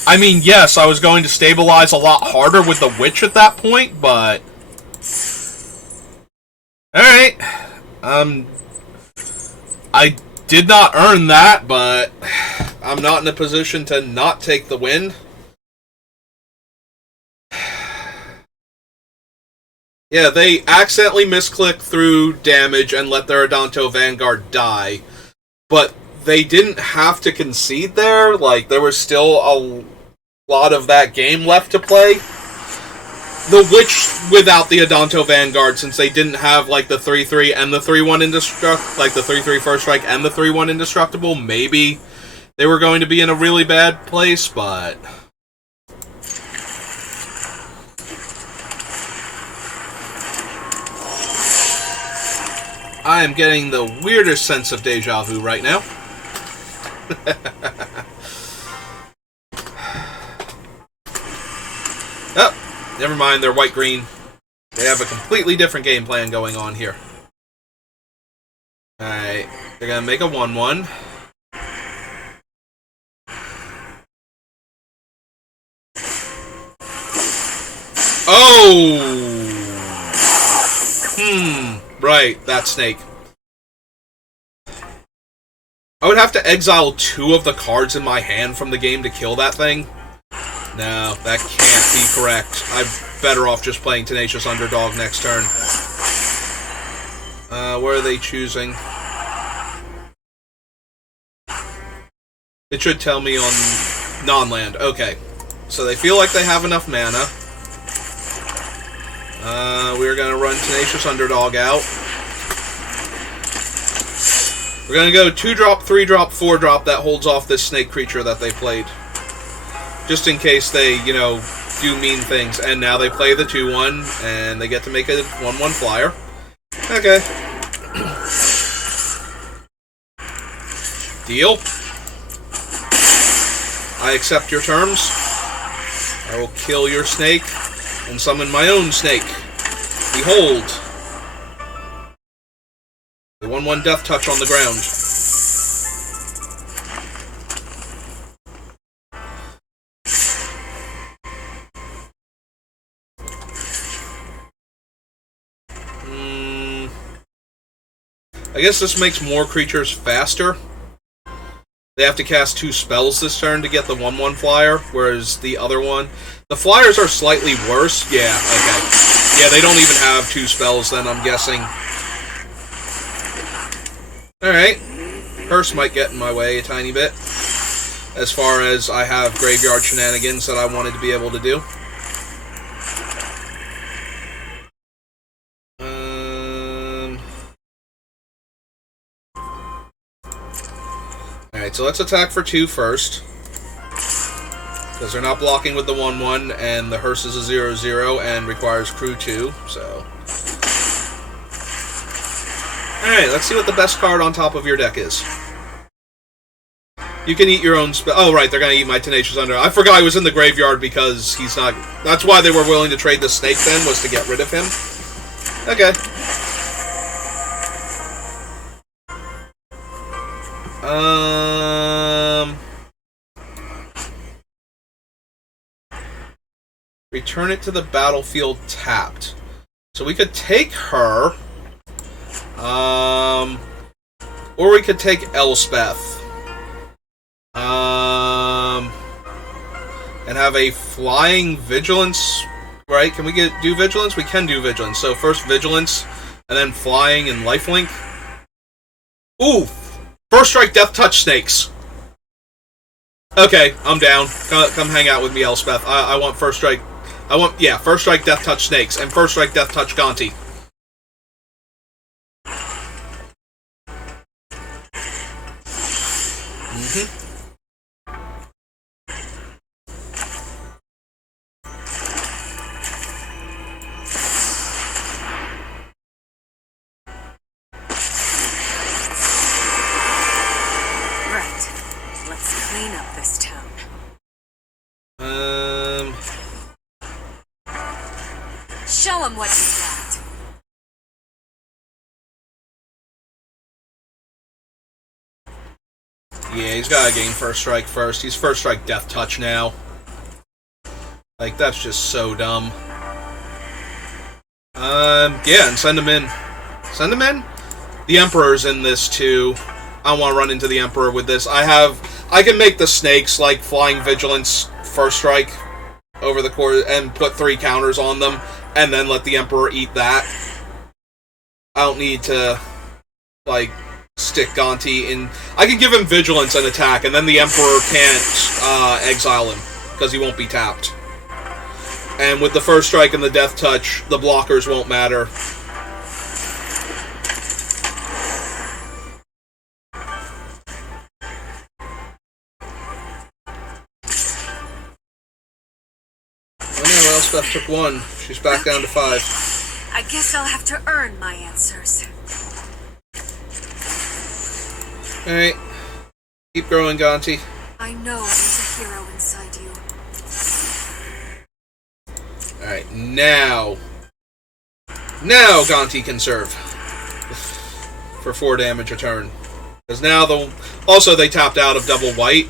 I mean, yes, I was going to stabilize a lot harder with the Witch at that point, but... Alright. I did not earn that, but I'm not in a position to not take the win. Yeah, they accidentally misclicked through damage and let their Adanto Vanguard die. But they didn't have to concede there. Like, there was still a lot of that game left to play. The Witch without the Adanto Vanguard, since they didn't have, like, the 3/3 and the 3/1 indestructible, like, the 3/3 First Strike and the 3/1 indestructible, maybe they were going to be in a really bad place, but... I am getting the weirdest sense of deja vu right now. Oh, never mind, they're white-green. They have a completely different game plan going on here. Alright, they're gonna make a 1-1. Oh! Right, that snake. I would have to exile 2 of the cards in my hand from the game to kill that thing. No, that can't be correct. I'm better off just playing Tenacious Underdog next turn. What are they choosing? It should tell me on non-land. Okay. So they feel like they have enough mana. We're going to run Tenacious Underdog out. We're going to go 2-drop, 3-drop, 4-drop that holds off this snake creature that they played. Just in case they, you know, do mean things. And now they play the 2-1, and they get to make a 1-1 flyer. Okay. Deal. I accept your terms. I will kill your snake and summon my own snake. Behold. The 1-1 Death Touch on the ground. I guess this makes more creatures faster. They have to cast 2 spells this turn to get the 1-1 flyer, whereas the other one... The flyers are slightly worse. Yeah, okay. Yeah, they don't even have 2 spells then, I'm guessing. Alright. Curse might get in my way a tiny bit. As far as I have graveyard shenanigans that I wanted to be able to do. Alright, so let's attack for 2 first. Because they're not blocking with the 1-1, and the hearse is a 0-0 and requires crew 2, so... Alright, let's see what the best card on top of your deck is. You can eat your own spell. Oh, right, they're gonna eat my Tenacious Under. I forgot I was in the graveyard because he's not... That's why they were willing to trade the snake then, was to get rid of him. Okay. Return it to the battlefield tapped. So we could take her. Or we could take Elspeth. And have a flying vigilance. Right? Can we do vigilance? We can do vigilance. So first vigilance, and then flying and lifelink. Ooh! First strike death touch snakes. Okay, I'm down. Come hang out with me, Elspeth. I want first strike. First strike death touch snakes, and first strike death touch Gonti. Show him what he's got. Yeah, he's gotta gain first strike first. He's first strike death touch now. Like, that's just so dumb. Yeah, and send him in. Send him in? The Emperor's in this too. I don't want to run into the Emperor with this. I can make the snakes like Flying Vigilance first strike over the course and put 3 counters on them, and then let the Emperor eat that. I don't need to, like, stick Gonti in. I can give him Vigilance and attack, and then the Emperor can't exile him, because he won't be tapped. And with the first strike and the death touch, the blockers won't matter. Elspeth took 1. She's back down to 5. I guess I'll have to earn my answers. Alright. Keep growing, Gonti. I know there's a hero inside you. Alright, now Gonti can serve. For 4 damage a turn. Because now also they tapped out of double white.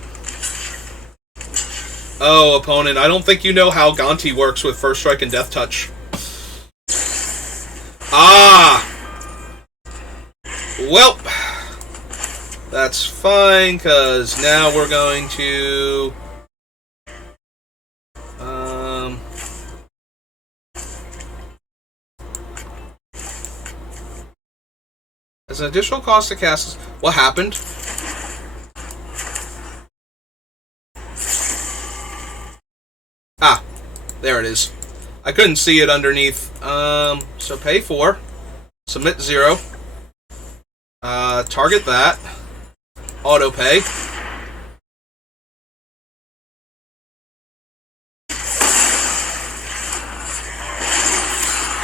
Oh, opponent, I don't think you know how Gonti works with First Strike and Death Touch. Ah! Well, that's fine, because now we're going to... As an additional cost to cast... What happened? Ah, there it is. I couldn't see it underneath. So pay 4. Submit 0. Target that. Auto pay.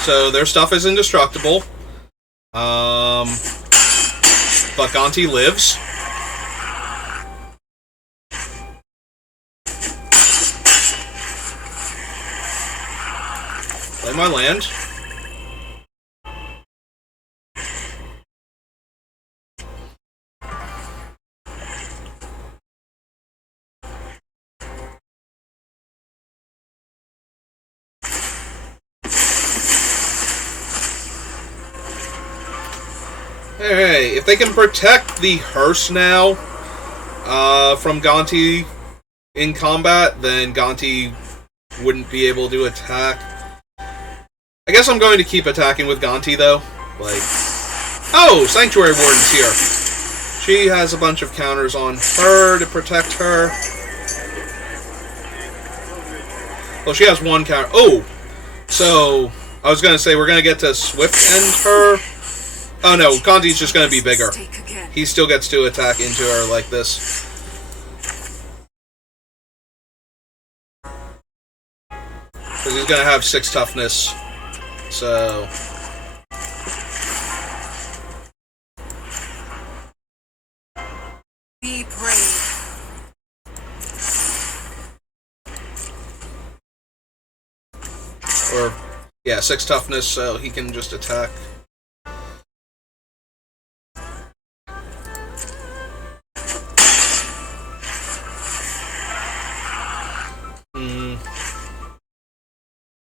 So their stuff is indestructible. But Gonti lives. Play my land. Hey, if they can protect the hearse now from Gonti in combat, then Gonti wouldn't be able to attack. I guess I'm going to keep attacking with Gonti, though. Like, oh, Sanctuary Warden's here. She has a bunch of counters on her to protect her. Well, she has 1 counter. Oh, so I was going to say we're going to get to Swift End her. Oh no, Gonti's just going to be bigger. He still gets to attack into her like this. Because he's going to have 6 toughness. So... Be brave. Or, yeah, 6 toughness, so he can just attack.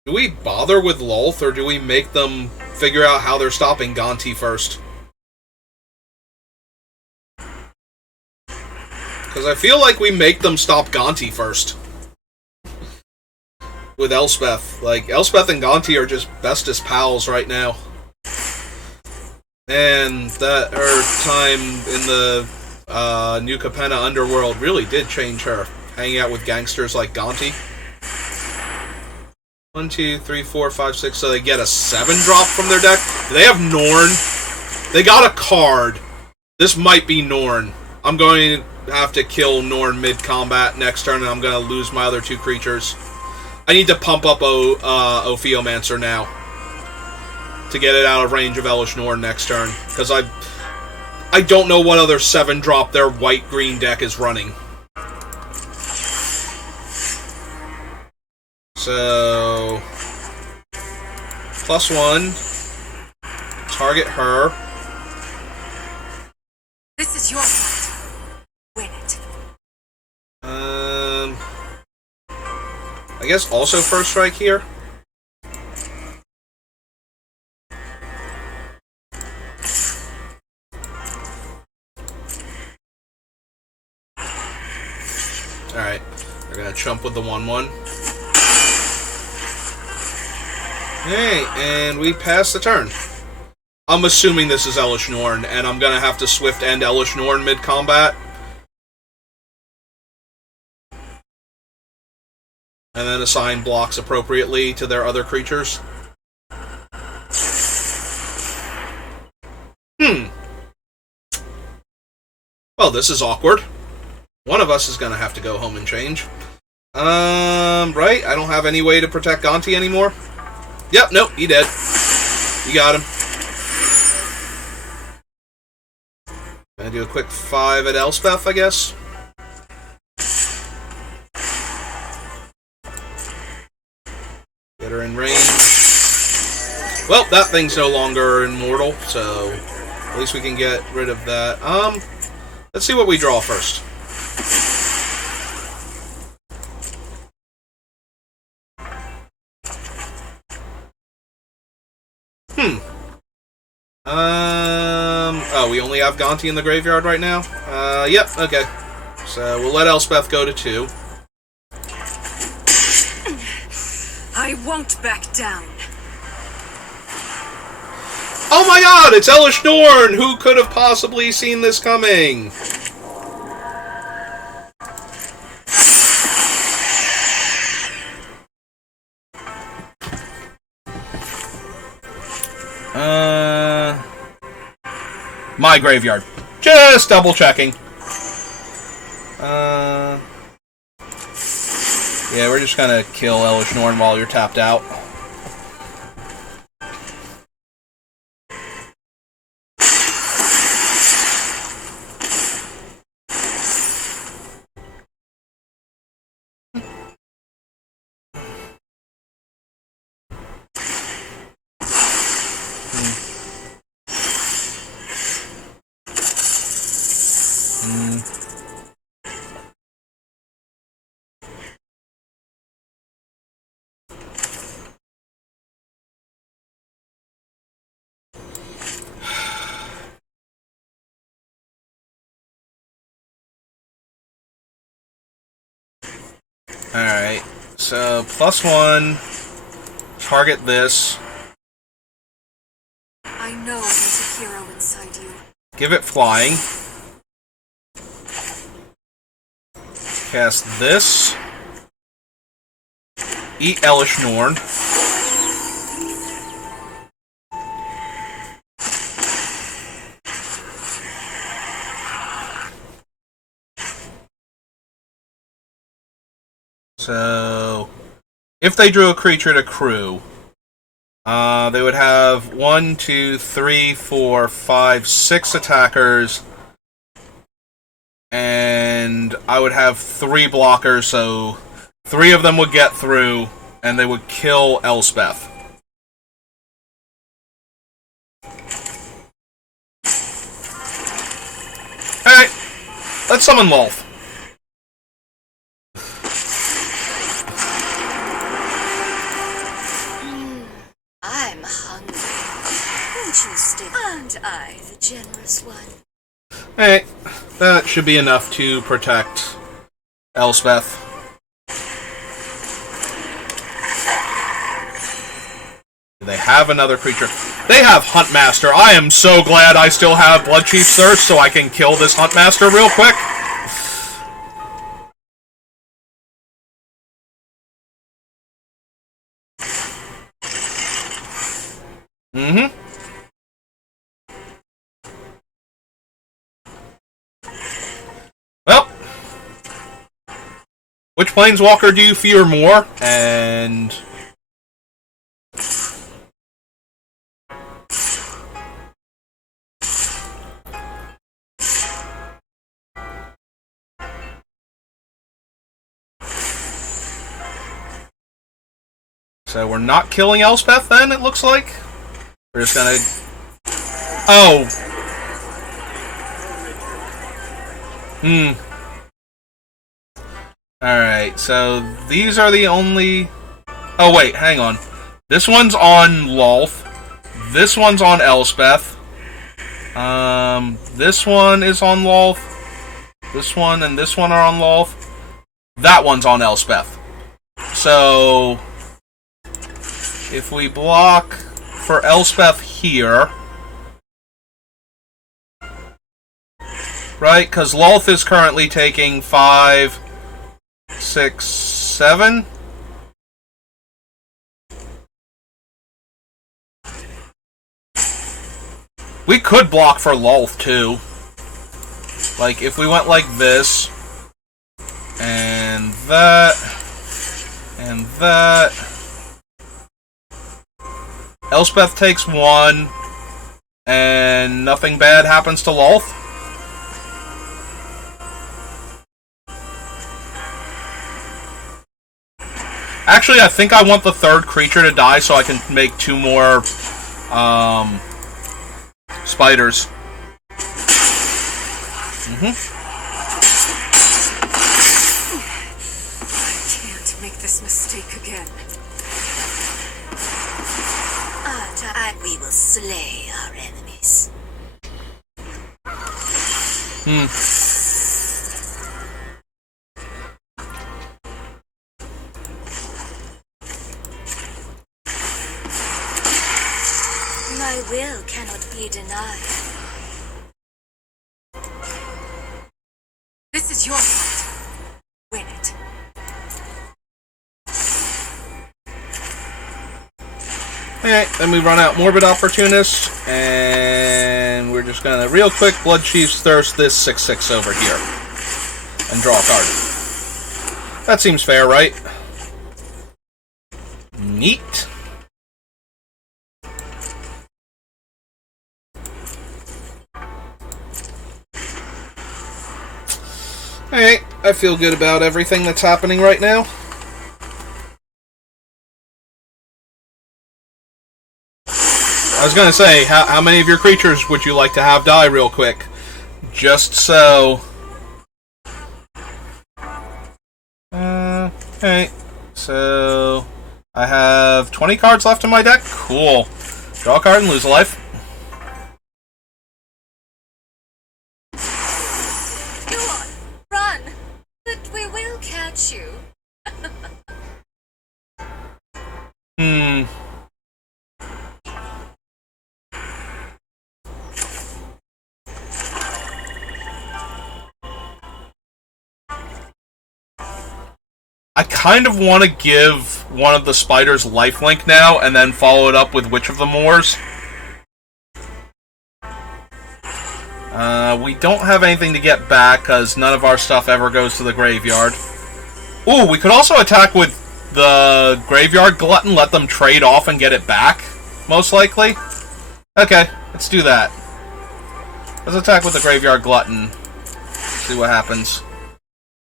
Do we bother with Lolth, or do we make them figure out how they're stopping Gonti first? Because I feel like we make them stop Gonti first. With Elspeth. Like, Elspeth and Gonti are just bestest pals right now. And that her time in the New Capenna underworld really did change her. Hanging out with gangsters like Gonti. 1, 2, 3, 4, 5, 6. So they get a 7 drop from their deck. Do they have Norn? They got a card. This might be Norn. I'm going to have to kill Norn mid-combat next turn, and I'm going to lose my other 2 creatures. I need to pump up Ophiomancer now. To get it out of range of Elesh Norn next turn. Because I don't know what other 7-drop their white-green deck is running. So, +1, target her. This is your fight. Win it. I guess also First Strike here. Alright, we're gonna chump with the 1/1. Hey, and we pass the turn. I'm assuming this is Elesh Norn, and I'm gonna have to Swift End Elesh Norn mid-combat. And then assign blocks appropriately to their other creatures. Well, this is awkward. One of us is gonna have to go home and change. Right? I don't have any way to protect Gonti anymore. Yep, nope, he dead. You got him. Gonna do a quick 5 at Elspeth, I guess. Get her in range. Well, that thing's no longer immortal, so at least we can get rid of that. Let's see what we draw first. Oh, we only have Gonti in the graveyard right now? Yep, okay. So we'll let Elspeth go to 2. I won't back down. Oh my god, it's Elish Norn! Who could have possibly seen this coming? My graveyard. Just double checking. Yeah, we're just gonna kill Elish Norn while you're tapped out. Alright, so +1, target this. I know there's a hero inside you. Give it flying. Cast this. Eat Elish Norn. So, if they drew a creature to crew, they would have 1, 2, 3, 4, 5, 6 attackers, and I would have 3 blockers, so 3 of them would get through, and they would kill Elspeth. Alright, let's summon Lolth. I'm hungry. Won't you stick? Aren't I the generous one? Alright, that should be enough to protect Elspeth. Do they have another creature? They have Huntmaster. I am so glad I still have Bloodchief's Thirst so I can kill this Huntmaster real quick. Well, which Planeswalker do you fear more? And so we're not killing Elspeth then, it looks like? We're just gonna... Oh! Alright, so these are the only... Oh wait, hang on. This one's on Lolth. This one's on Elspeth. This one is on Lolth. This one and this one are on Lolth. That one's on Elspeth. So... if we block for Elspeth here... Right, because Lolth is currently taking 5, 6, 7. We could block for Lolth too. Like if we went like this, and that, and that. Elspeth takes 1, and nothing bad happens to Lolth. Actually, I think I want the third creature to die so I can make 2 more spiders. I can't make this mistake again. We will slay our enemies. My will cannot be denied. This is your fight. Win it. Alright, then we run out Morbid Opportunist, and we're just gonna real quick Blood Chief's Thirst this 6/6 over here. And draw a card. That seems fair, right? Neat. Alright, I feel good about everything that's happening right now. I was gonna say, how many of your creatures would you like to have die real quick? Just so... Alright, so... I have 20 cards left in my deck? Cool. Draw a card and lose a life. Go on, run! But we will catch you. I kind of want to give one of the spiders lifelink now, and then follow it up with Witch of the Moors. We don't have anything to get back, because none of our stuff ever goes to the graveyard. Ooh, we could also attack with the Graveyard Glutton, let them trade off and get it back, most likely. Okay, let's do that. Let's attack with the Graveyard Glutton. See what happens.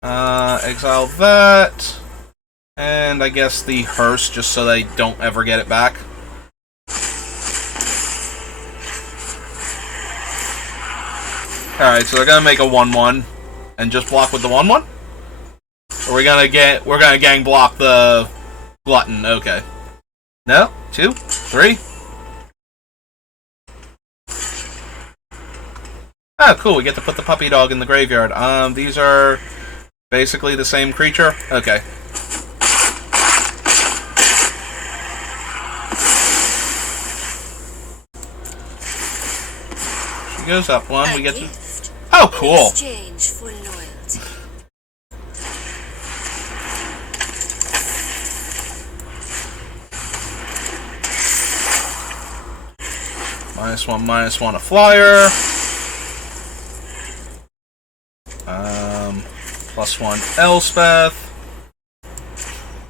Exile that. And I guess the Hearse, just so they don't ever get it back. Alright, so they're gonna make a 1/1 and just block with the 1/1? Or we're gonna gang block the Glutton, okay. No? 2? 3? Oh, cool, we get to put the puppy dog in the graveyard. These are basically the same creature? Okay. She goes up one, we get to... Oh, cool! Exchange for loyalty. -1/-1 a flyer. +1 Elspeth.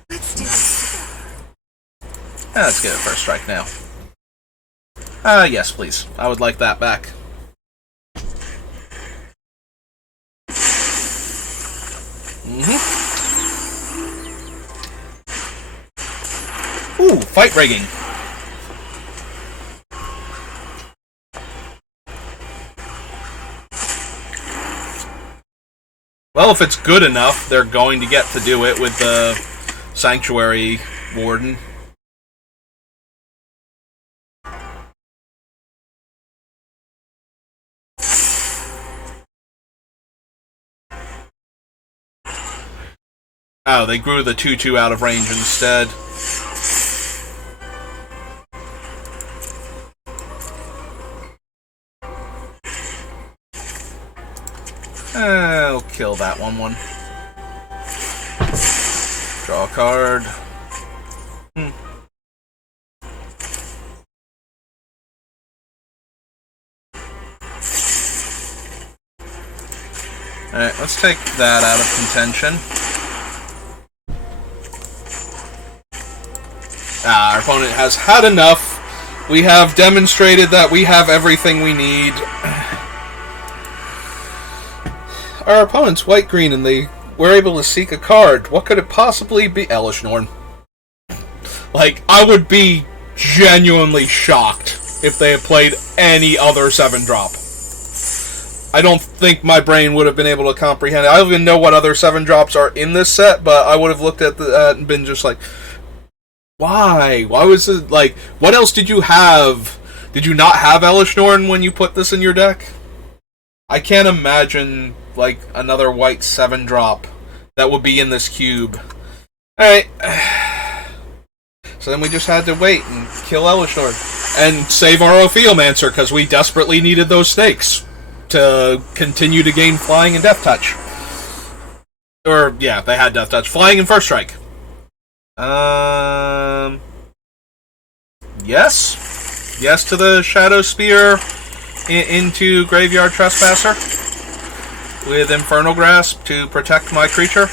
Let's do this together. Let's get it first strike now. Yes, please. I would like that back. Ooh, fight rigging. Well, if it's good enough, they're going to get to do it with the Sanctuary Warden. Oh, they grew the 2/2 out of range instead. I'll kill that 1/1. Draw a card. Alright, let's take that out of contention. Our opponent has had enough. We have demonstrated that we have everything we need. Our opponent's white-green and they were able to seek a card. What could it possibly be? Elish Norn. Like, I would be genuinely shocked if they had played any other 7-drop. I don't think my brain would have been able to comprehend it. I don't even know what other 7-drops are in this set, but I would have looked at that and been just like, why? Why was it, like, what else did you have? Did you not have Elesh Norn when you put this in your deck? I can't imagine, like, another white 7-drop that would be in this cube. Alright. So then we just had to wait and kill Elesh Norn. And save our Ophiomancer, because we desperately needed those stakes to continue to gain Flying and Death Touch. Or, yeah, they had Death Touch. Flying and First Strike. Yes. Yes to the Shadow Spear into Graveyard Trespasser. With Infernal Grasp to protect my creature.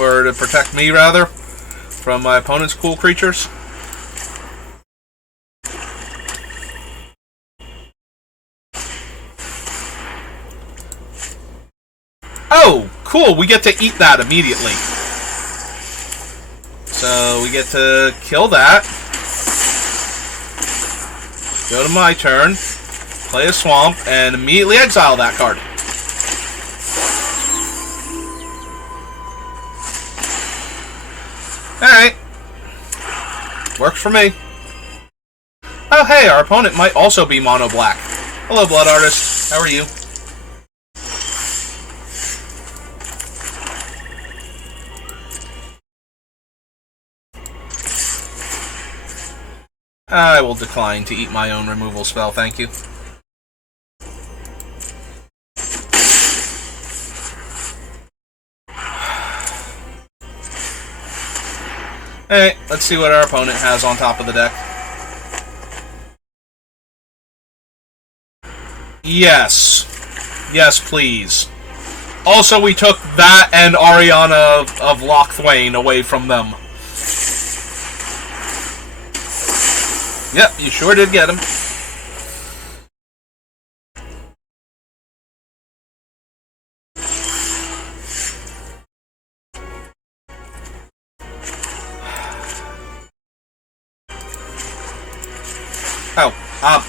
Or to protect me, rather, from my opponent's cool creatures. Oh, cool, we get to eat that immediately. So we get to kill that. Go to my turn. Play a swamp, and immediately exile that card. Alright. Works for me. Oh hey, our opponent might also be mono black. Hello, Blood Artist. How are you? I will decline to eat my own removal spell, thank you. Alright, let's see what our opponent has on top of the deck. Yes. Yes, please. Also, we took that and Ariana of Lochthwain away from them. Yep, you sure did get him. Oh,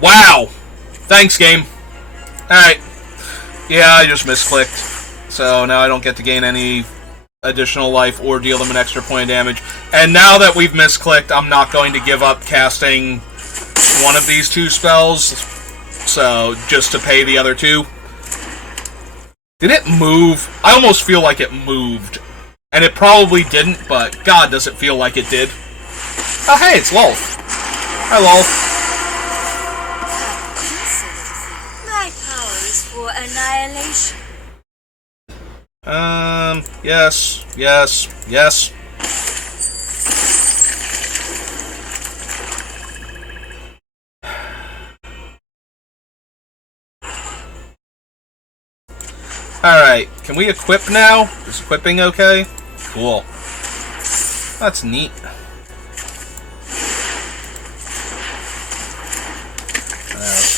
wow! Thanks, game. Alright. Yeah, I just misclicked. So now I don't get to gain any additional life or deal them an extra point of damage. And now that we've misclicked, I'm not going to give up casting one of these 2 spells. So, just to pay the other 2. Did it move? I almost feel like it moved. And it probably didn't, but God, does it feel like it did. Oh, hey, it's Lolth. Hi, Lolth. My power is for annihilation. Yes, yes, yes. Alright, can we equip now? Is equipping okay? Cool. That's neat.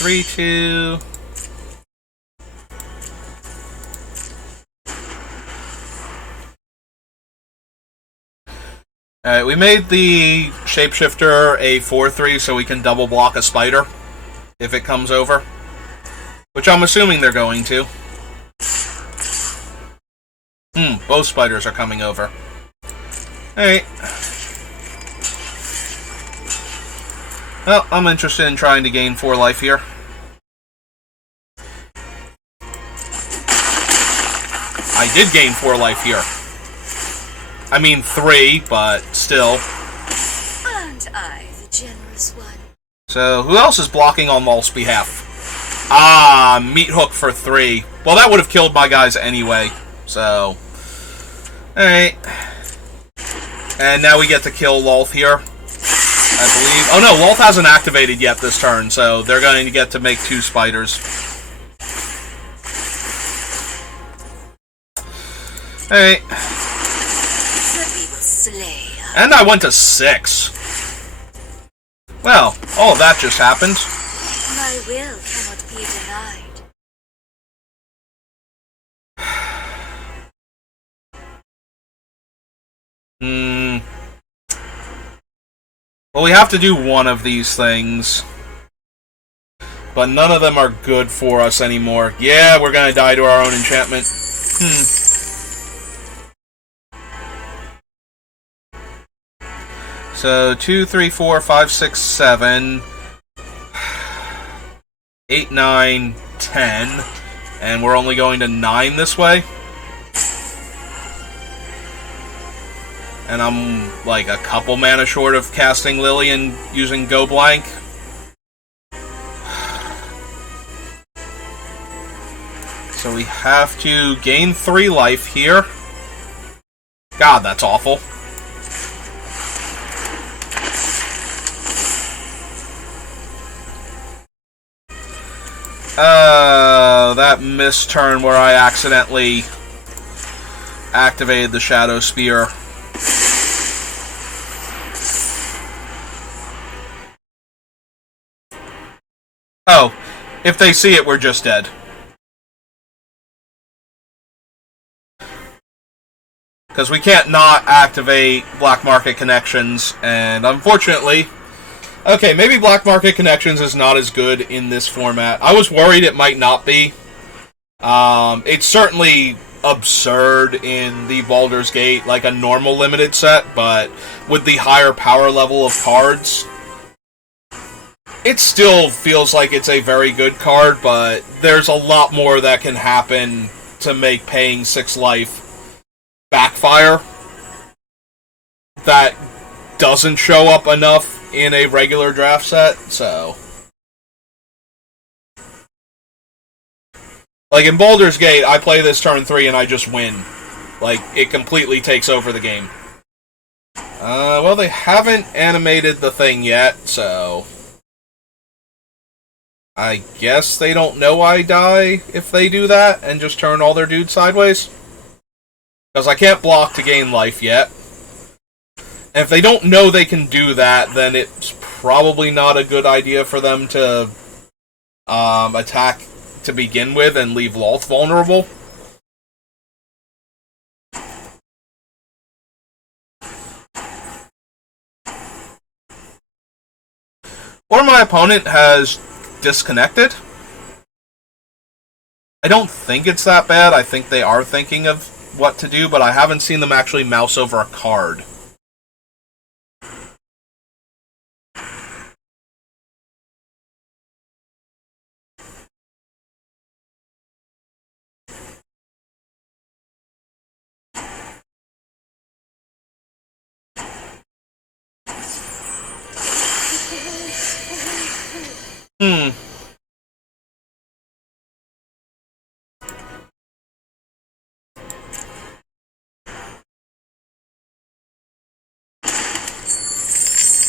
3-2. Alright, we made the Shapeshifter a 4-3 so we can double block a spider if it comes over. Which I'm assuming they're going to. Both spiders are coming over. Alright. Well, I'm interested in trying to gain 4 life here. I did gain 4 life here. I mean 3, but still. Aren't I the generous one? So, who else is blocking on Maul's behalf? Ah, Meat Hook for 3. Well, that would have killed my guys anyway. So, alright. And now we get to kill Lolth here, I believe. Oh no, Lolth hasn't activated yet this turn, so they're going to get to make 2 spiders. Alright. And I went to 6. Well, all of that just happened. My will cannot be denied. Well, we have to do one of these things. But none of them are good for us anymore. Yeah, we're gonna die to our own enchantment. So, 2, 3, 4, 5, 6, 7... 8, 9, 10... And we're only going to 9 this way? And I'm, like, a couple mana short of casting Lily and using Go Blank. So we have to gain 3 life here. God, that's awful. That missed turn where I accidentally activated the Shadow Spear. Oh, if they see it, we're just dead. Because we can't not activate Black Market Connections, and unfortunately... Okay, maybe Black Market Connections is not as good in this format. I was worried it might not be. It's certainly absurd in the Baldur's Gate, like a normal limited set, but with the higher power level of cards, it still feels like it's a very good card, but there's a lot more that can happen to make paying 6 life backfire that doesn't show up enough in a regular draft set, so... Like, in Baldur's Gate, I play this turn 3 and I just win. Like, it completely takes over the game. Well, they haven't animated the thing yet, so... I guess they don't know I die if they do that, and just turn all their dudes sideways. Because I can't block to gain life yet. And if they don't know they can do that, then it's probably not a good idea for them to attack to begin with and leave Lolth vulnerable. Or my opponent has disconnected. I don't think it's that bad. I think they are thinking of what to do, but I haven't seen them actually mouse over a card.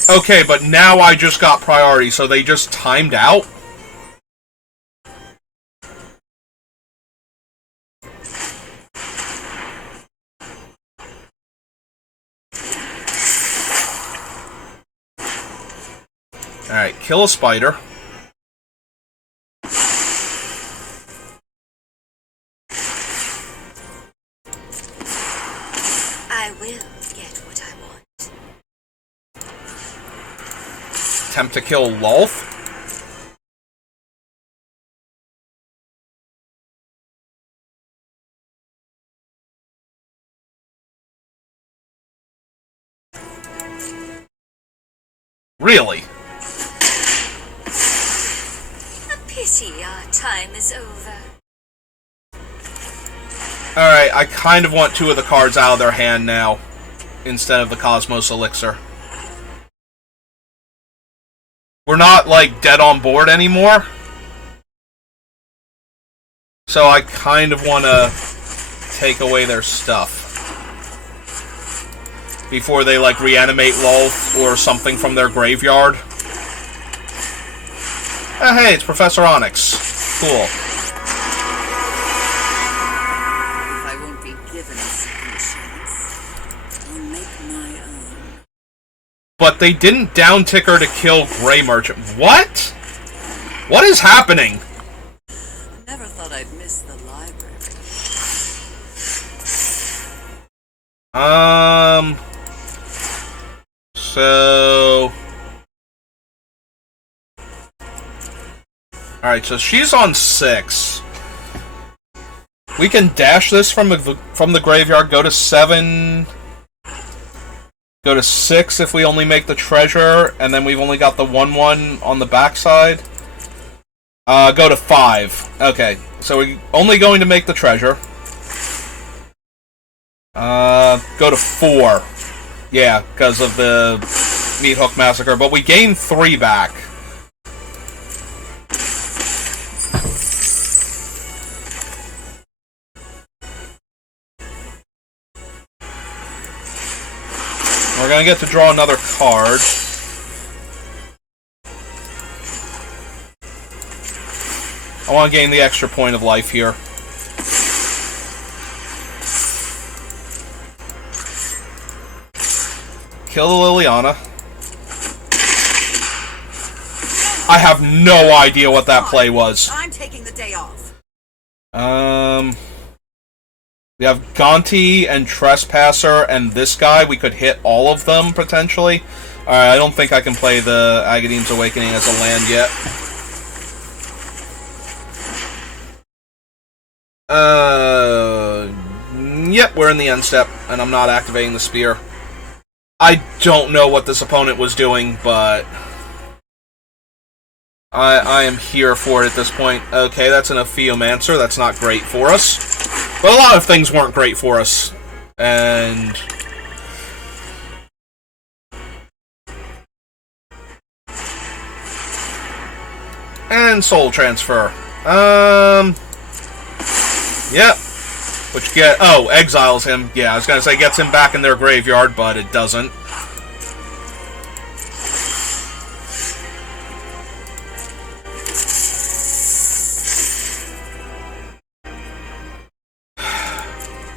Okay, but now I just got priority, so they just timed out? Alright, kill a spider. I will get what I want. Attempt to kill Lolth. Really? A pity our time is over. Alright, I kind of want 2 of the cards out of their hand now, instead of the Cosmos Elixir. We're not, like, dead on board anymore. So I kind of want to take away their stuff. Before they, like, reanimate Lolth or something from their graveyard. Oh, hey, it's Professor Onyx. Cool. But they didn't downtick her to kill Grey Merchant. What? What is happening? Never thought I'd miss the library. So... Alright, so she's on 6. We can dash this from the graveyard, go to 7... Go to 6 if we only make the treasure, and then we've only got the 1/1 on the backside. Go to 5. Okay, so we're only going to make the treasure. Go to 4. Yeah, because of the Meat Hook Massacre, but we gain 3 back. We're gonna get to draw another card. I want to gain the extra point of life here. Kill the Liliana. I have no idea what that play was. I'm taking the day off. We have Gonti and Trespasser and this guy. We could hit all of them, potentially. Alright, I don't think I can play the Agadine's Awakening as a land yet. Yep, we're in the end step, and I'm not activating the spear. I don't know what this opponent was doing, but I am here for it at this point. Okay, that's an Ophiomancer. That's not great for us. But a lot of things weren't great for us. And Soul Transfer. Yep. Which exiles him. Yeah, I was gonna say gets him back in their graveyard, but it doesn't.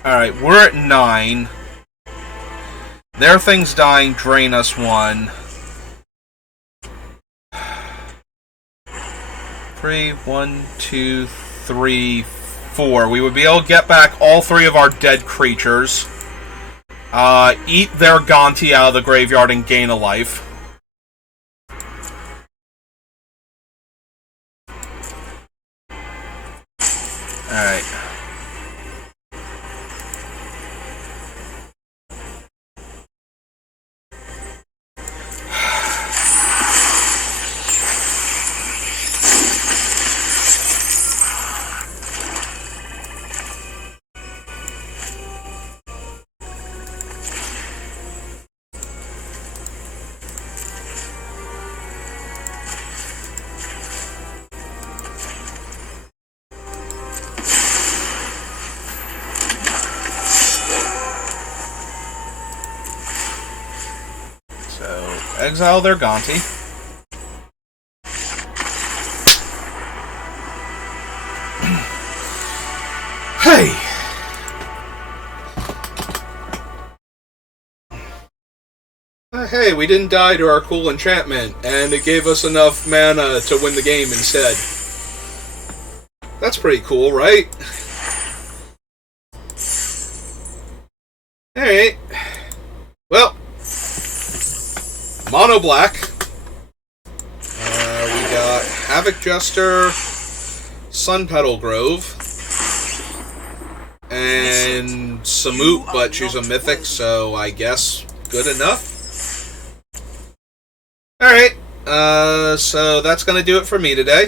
Alright, we're at 9. Their thing's dying, drain us 1. 3, 1, 2, 3, 4. We would be able to get back all 3 of our dead creatures. Eat their Gonti out of the graveyard and gain a life. Alright. Exile their Gonti. Hey! Hey, we didn't die to our cool enchantment, and it gave us enough mana to win the game instead. That's pretty cool, right? Alright. Well, Mono Black. We got Havoc Jester, Sunpetal Grove, and Samut, but she's a mythic, so I guess good enough. Alright, so that's gonna do it for me today.